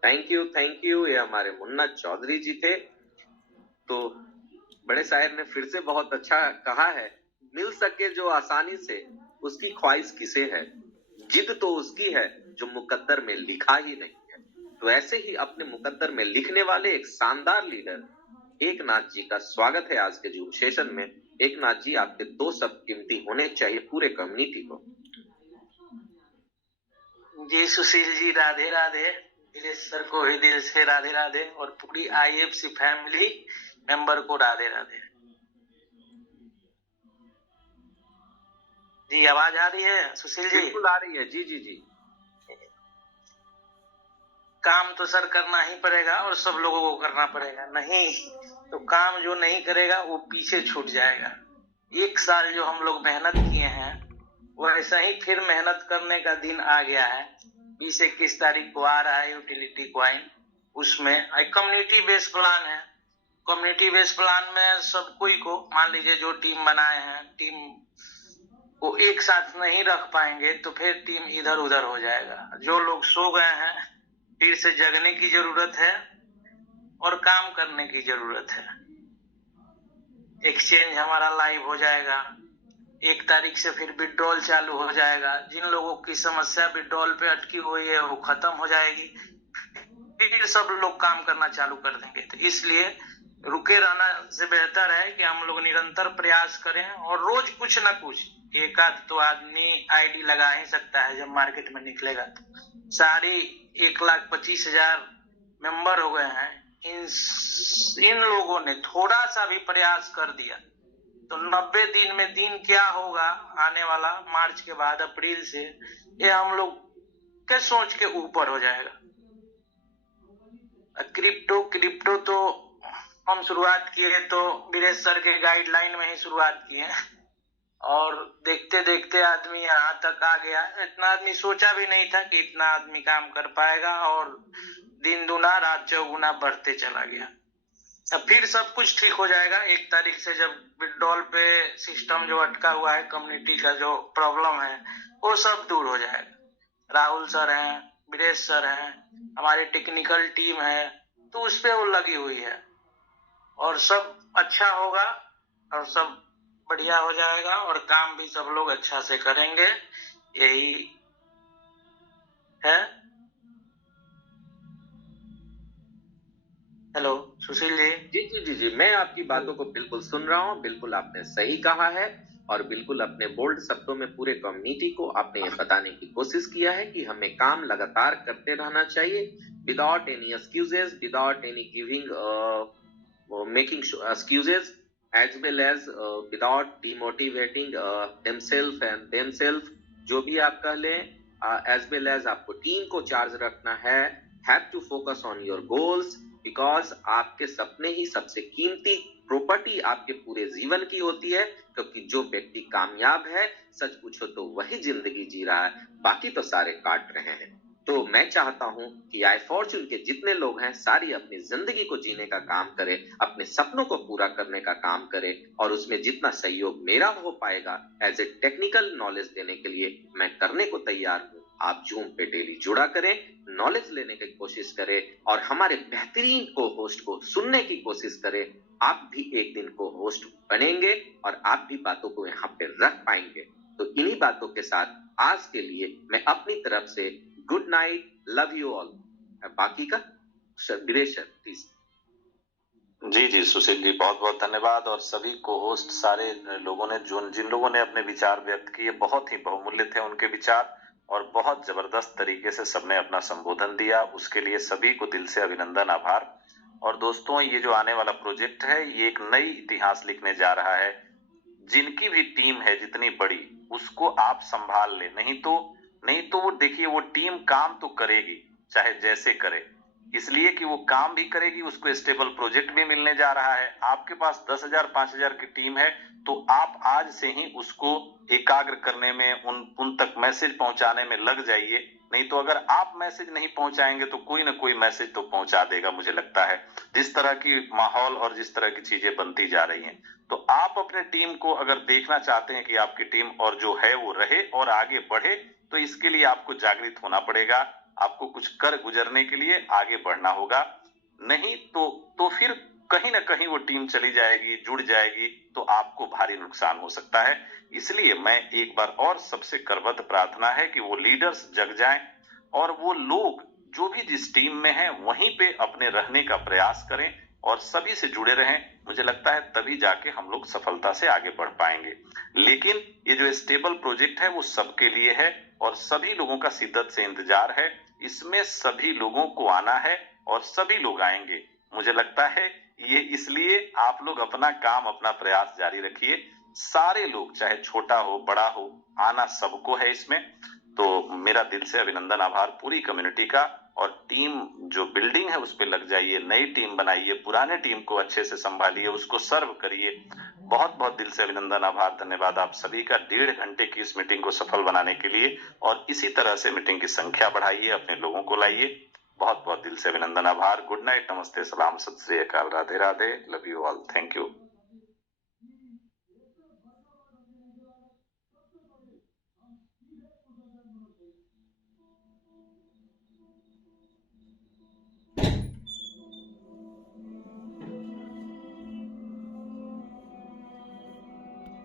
Thank you, thank you. ये हमारे मुन्ना चौधरी जी थे। तो बड़े शायर ने फिर से बहुत अच्छा कहा है, मिल सके जो आसानी से उसकी ख्वाहिश किसे है, जिद तो उसकी है जो मुकद्दर में लिखा ही नहीं है। तो ऐसे ही अपने मुकद्दर में लिखने वाले एक शानदार लीडर एकनाथ जी का स्वागत है आज के जूम सेशन में। एकनाथ जी, आपके 2 शब्द कीमती होने चाहिए पूरे कम्युनिटी को। जी सुशील जी, राधे राधे। वीरेश सर को भी दिल से राधे राधे और पूरी आईएफसी फैमिली मेंबर को राधे राधे। जी आवाज आ रही है सुशील जी? बिल्कुल आ रही है। जी जी जी। काम तो सर करना ही पड़ेगा और सब लोगों को करना पड़ेगा, नहीं तो काम जो नहीं करेगा वो पीछे छूट जाएगा। 1 साल जो हम लोग मेहनत किए हैं वैसा ही फिर मेहनत करने का दिन आ गया है। 20-21 तारीख को आ रहा है यूटिलिटी क्वाइन। उसमें एक कम्युनिटी बेस्ड प्लान है। कम्युनिटी बेस्ड प्लान में सब कोई को, मान लीजिए जो टीम बनाए हैं, टीम को एक साथ नहीं रख पाएंगे तो फिर टीम इधर उधर हो जाएगा। जो लोग सो गए हैं फिर से जगने की जरूरत है और काम करने की जरूरत है। एक्सचेंज हमारा लाइव हो जाएगा। 1 तारीख से फिर विड्रॉल चालू हो जाएगा। जिन लोगों की समस्या विड्रॉल पे अटकी हुई है वो खत्म हो जाएगी, फिर सब लोग काम करना चालू कर देंगे। तो इसलिए रुके रहना से बेहतर है कि हम लोग निरंतर प्रयास करें और रोज कुछ न कुछ, एक आध तो आदमी आईडी लगा ही सकता है जब मार्केट में निकलेगा। तो सारी 1,25,000 मेंबर हो गए हैं। इन लोगों ने थोड़ा सा भी प्रयास कर दिया तो 90 दिन में दिन क्या होगा आने वाला, मार्च के बाद अप्रैल से, ये हम लोग के सोच के ऊपर हो जाएगा। क्रिप्टो तो हम शुरुआत किए तो वीरेश सर के गाइडलाइन में ही शुरुआत किए और देखते देखते आदमी यहाँ तक आ गया। इतना आदमी सोचा भी नहीं था कि इतना आदमी काम कर पाएगा और दिन दुना रात चौगुना बढ़ते चला गया। फिर सब कुछ ठीक हो जाएगा 1 तारीख से, जब विड्रॉल पे सिस्टम जो अटका हुआ है, कम्युनिटी का जो प्रॉब्लम है वो सब दूर हो जाएगा। राहुल सर हैं, वीरेश सर हैं, हमारी टेक्निकल टीम है, तो उस पे वो लगी हुई है और सब अच्छा होगा और सब बढ़िया हो जाएगा और काम भी सब लोग अच्छा से करेंगे, यही है। हेलो सुशील जी। जी जी जी जी, मैं आपकी बातों को बिल्कुल सुन रहा हूँ, बिल्कुल आपने सही कहा है और बिल्कुल अपने बोल्ड शब्दों में पूरे कम्युनिटी को आपने ये बताने की कोशिश किया है कि हमें काम लगातार करते रहना चाहिए, without any excuses, without any giving making excuses, as well as without demotivating themselves and themselves, जो भी आप कह लें, as well as आपको टीम को चार्ज रखना है, have to focus on your goals, because आपके सपने ही सबसे कीमती प्रॉपर्टी आपके पूरे जीवन की होती है, क्योंकि जो व्यक्ति कामयाब है, सच पूछो तो वही जिंदगी जी रहा है, बाकी तो सारे काट रहे हैं। तो मैं चाहता हूं कि आई फॉर्चून के जितने लोग हैं सारी अपनी जिंदगी को जीने का काम करें, अपने सपनों को पूरा करने का काम करें और उसमें जितना सहयोग मेरा हो पाएगा एज ए टेक्निकल नॉलेज देने के लिए मैं करने को तैयार हूं। आप जूम पे डेली जुड़ा करें, नॉलेज लेने की कोशिश करें और हमारे बेहतरीन को होस्ट को सुनने की कोशिश करें। आप भी एक दिन को होस्ट बनेंगे और आप भी बातों को यहाँ पे रख पाएंगे। तो इन्हीं बातों के साथ आज के लिए मैं अपनी तरफ से good night, love you all. बाकी का वीरेश सर प्लीज। जी जी सुशील जी, बहुत बहुत धन्यवाद। और सभी को होस्ट सारे लोगों ने जिन लोगों ने अपने विचार व्यक्त किए, बहुत ही बहुमूल्य थे उनके विचार और बहुत जबरदस्त तरीके से सबने अपना संबोधन दिया, उसके लिए सभी को दिल से अभिनंदन, आभार। और दोस्तों, ये जो आने वाला प्रोजेक्ट है ये एक नई इतिहास लिखने जा रहा है। जिनकी भी टीम है जितनी बड़ी, उसको आप संभाल ले, नहीं तो वो देखिए वो टीम काम तो करेगी चाहे जैसे करे, इसलिए कि वो काम भी करेगी, उसको स्टेबल प्रोजेक्ट भी मिलने जा रहा है। आपके पास 10,000 5,000 की टीम है तो आप आज से ही उसको एकाग्र करने में, उन तक मैसेज पहुंचाने में लग जाइए। नहीं तो अगर आप मैसेज नहीं पहुंचाएंगे तो कोई ना कोई मैसेज तो पहुंचा देगा। मुझे लगता है जिस तरह की माहौल और जिस तरह की चीजें बनती जा रही हैं, तो आप अपने टीम को अगर देखना चाहते हैं कि आपकी टीम और जो है वो रहे और आगे बढ़े, तो इसके लिए आपको जागृत होना पड़ेगा, आपको कुछ कर गुजरने के लिए आगे बढ़ना होगा। नहीं तो फिर कहीं ना कहीं वो टीम चली जाएगी, जुड़ जाएगी, तो आपको भारी नुकसान हो सकता है। इसलिए मैं एक बार और सबसे करबद्ध प्रार्थना है कि वो लीडर्स जग जाएं और वो लोग जो भी जिस टीम में हैं वहीं पे अपने रहने का प्रयास करें और सभी से जुड़े रहें। मुझे लगता है तभी जाके हम लोग सफलता से आगे बढ़ पाएंगे। लेकिन ये जो स्टेबल प्रोजेक्ट है वो सबके लिए है और सभी लोगों का शिद्दत से इंतजार है। इसमें सभी लोगों को आना है और सभी लोग आएंगे। मुझे लगता है ये इसलिए आप लोग अपना काम, अपना प्रयास जारी रखिए। सारे लोग, चाहे छोटा हो बड़ा हो, आना सबको है इसमें। तो मेरा दिल से अभिनंदन, आभार पूरी कम्युनिटी का। और टीम जो बिल्डिंग है उस पर लग जाइए, नई टीम बनाइए, पुराने टीम को अच्छे से संभालिए, उसको सर्व करिए। बहुत बहुत दिल से अभिनंदन, आभार, धन्यवाद आप सभी का 1.5 घंटे की इस मीटिंग को सफल बनाने के लिए। और इसी तरह से मीटिंग की संख्या बढ़ाइए, अपने लोगों को लाइए। बहुत बहुत दिल से अभिनंदन, आभार। गुड नाइट, नमस्ते, सलाम, सत श्री अकाल, Radhe Radhe, love you all, thank you.